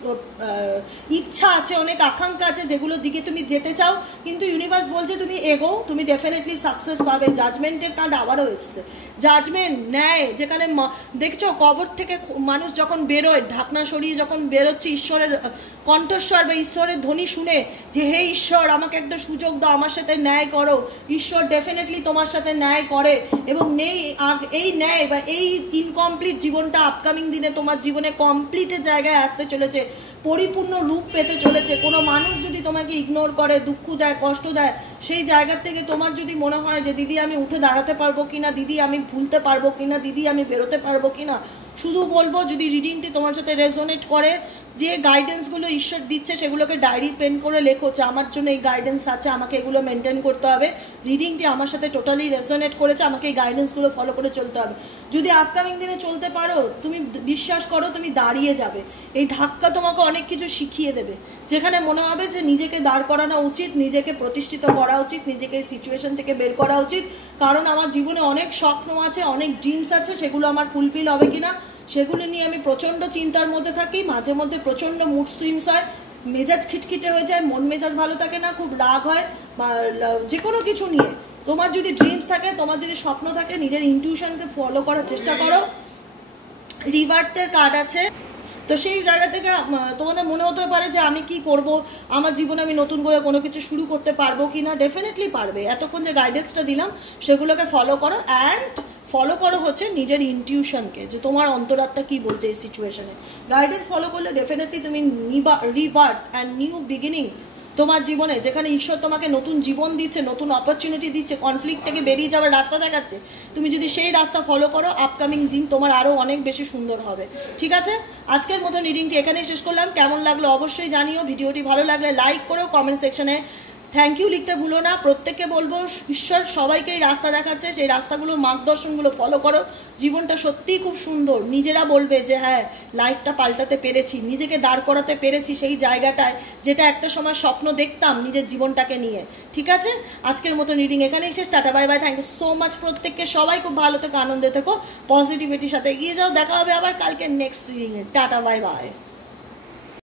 ইচ্ছা আছে, অনেক আকাঙ্ক্ষা আছে, যেগুলোর দিকে তুমি যেতে চাও, কিন্তু ইউনিভার্স বলছে তুমি এগো, তুমি ডেফিনেটলি সাকসেস পাবে। জাজমেন্টের কার্ড আবারও এসছে, জাজমেন্ট, ন্যায়। যেখানে দেখছো কবর থেকে মানুষ যখন বেরোয়, ঢাকনা সরিয়ে যখন বেরোচ্ছে, ঈশ্বরের কণ্ঠস্বর বা ঈশ্বরের ধ্বনি শুনে যে হে ঈশ্বর, আমাকে একটা সুযোগ দাও, আমার সাথে ন্যায় করো। ঈশ্বর ডেফিনেটলি তোমার সাথে ন্যায় করে এবং এই ন্যায় বা এই ইনকমপ্লিট জীবনটা আপকামিং দিনে তোমার জীবনে কমপ্লিটের জায়গায় আসতে চলেছে, পরিপূর্ণ রূপ পেতে চলেছে। কোনো মানুষ যদি তোমাকে ইগনোর করে, দুঃখ দেয়, কষ্ট দেয়, সেই জায়গার থেকে তোমার যদি মনে হয় যে দিদি আমি উঠে দাঁড়াতে পারবো কিনা, দিদি আমি ভুলতে পারবো কিনা, দিদি আমি বেরোতে পারবো কিনা, শুধু বলবো যদি রিডিংটি তোমার সাথে রেজোনেট করে, যে গাইডেন্সগুলো ঈশ্বর দিচ্ছে সেগুলোকে ডায়েরি পেন করে লেখো যে আমার জন্য এই গাইডেন্স আছে, আমাকে এগুলো মেনটেন করতে হবে, রিডিংটি আমার সাথে টোটালি রেজোনেট করেছে, আমাকে এই গাইডেন্সগুলো ফলো করে চলতে হবে। যদি আপকামিং দিনে চলতে পারো, তুমি বিশ্বাস করো তুমি দাঁড়িয়ে যাবে। এই ধাক্কা তোমাকে অনেক কিছু শিখিয়ে দেবে, যেখানে মনে হবে যে নিজেকে দাঁড় করানো উচিত, নিজেকে প্রতিষ্ঠিত করা উচিত, নিজেকে এই সিচুয়েশন থেকে বের করা উচিত। কারণ আমার জীবনে অনেক স্বপ্ন আছে, অনেক ড্রিমস আছে, সেগুলো আমার ফুলফিল হবে কিনা সেগুলো নিয়ে আমি প্রচণ্ড চিন্তার মধ্যে থাকি। মাঝে মধ্যে প্রচণ্ড মুড সুইংস হয়, মেজাজ খিটখিটে হয়ে যায়, মন মেজাজ ভালো থাকে না, খুব রাগ হয় বা যে কোনো কিছু নিয়ে। তোমার যদি ড্রিমস থাকে, তোমার যদি স্বপ্ন থাকে, নিজের ইনটিউশনকে ফলো করার চেষ্টা করো। রিভার্সের কার্ড আছে, তো সেই জায়গা থেকে তোমাদের মনে হতে পারে যে আমি কি করব, আমার জীবনে আমি নতুন করে কোনো কিছু শুরু করতে পারবো কি না। ডেফিনেটলি পারবে। এতক্ষণ যে গাইডেন্সটা দিলাম সেগুলোকে ফলো করো, অ্যান্ড ফলো করো হচ্ছে নিজের ইনটিউশনকে, যে তোমার অন্তরাত্মা কি বলছে এই সিচুয়েশনে। গাইডেন্স ফলো করলে ডেফিনেটলি তুমি রিভার্ট অ্যান্ড নিউ বিগিনিং তোমার জীবনে, যেখানে ঈশ্বর তোমাকে নতুন জীবন দিচ্ছে, নতুন অপরচুনিটি দিচ্ছে, কনফ্লিক্ট থেকে বেরিয়ে যাওয়ার রাস্তা দেখাচ্ছে, তুমি যদি সেই রাস্তা ফলো করো আপকামিং দিন তোমার আরও অনেক বেশি সুন্দর হবে। ঠিক আছে, আজকের মতো রিডিংটি এখানেই শেষ করলাম। কেমন লাগলো অবশ্যই জানিও। ভিডিওটি ভালো লাগলে লাইক করো, কমেন্ট সেকশনে থ্যাংক ইউ লিখতে ভুলো না। প্রত্যেককে বলবো ঈশ্বর সবাইকেই রাস্তা দেখাচ্ছে, সেই রাস্তাগুলো মার্গদর্শনগুলো ফলো করো। জীবনটা সত্যিই খুব সুন্দর। নিজেরা বলবে যে হ্যাঁ লাইফটা পাল্টাতে পেরেছি, নিজেকে দাঁড় করাতে পেরেছি সেই জায়গাটায় যেটা একটা সময় স্বপ্ন দেখতাম নিজের জীবনটাকে নিয়ে। ঠিক আছে, আজকের মতো রিডিং এখানেই শেষ। Tata bye bye, thank you so much. প্রত্যেককে সবাই খুব ভালো থেকো, আনন্দে থেকো, পজিটিভিটির সাথে এগিয়ে যাও। দেখা হবে আবার কালকে নেক্সট রিডিংয়ে। Tata bye by.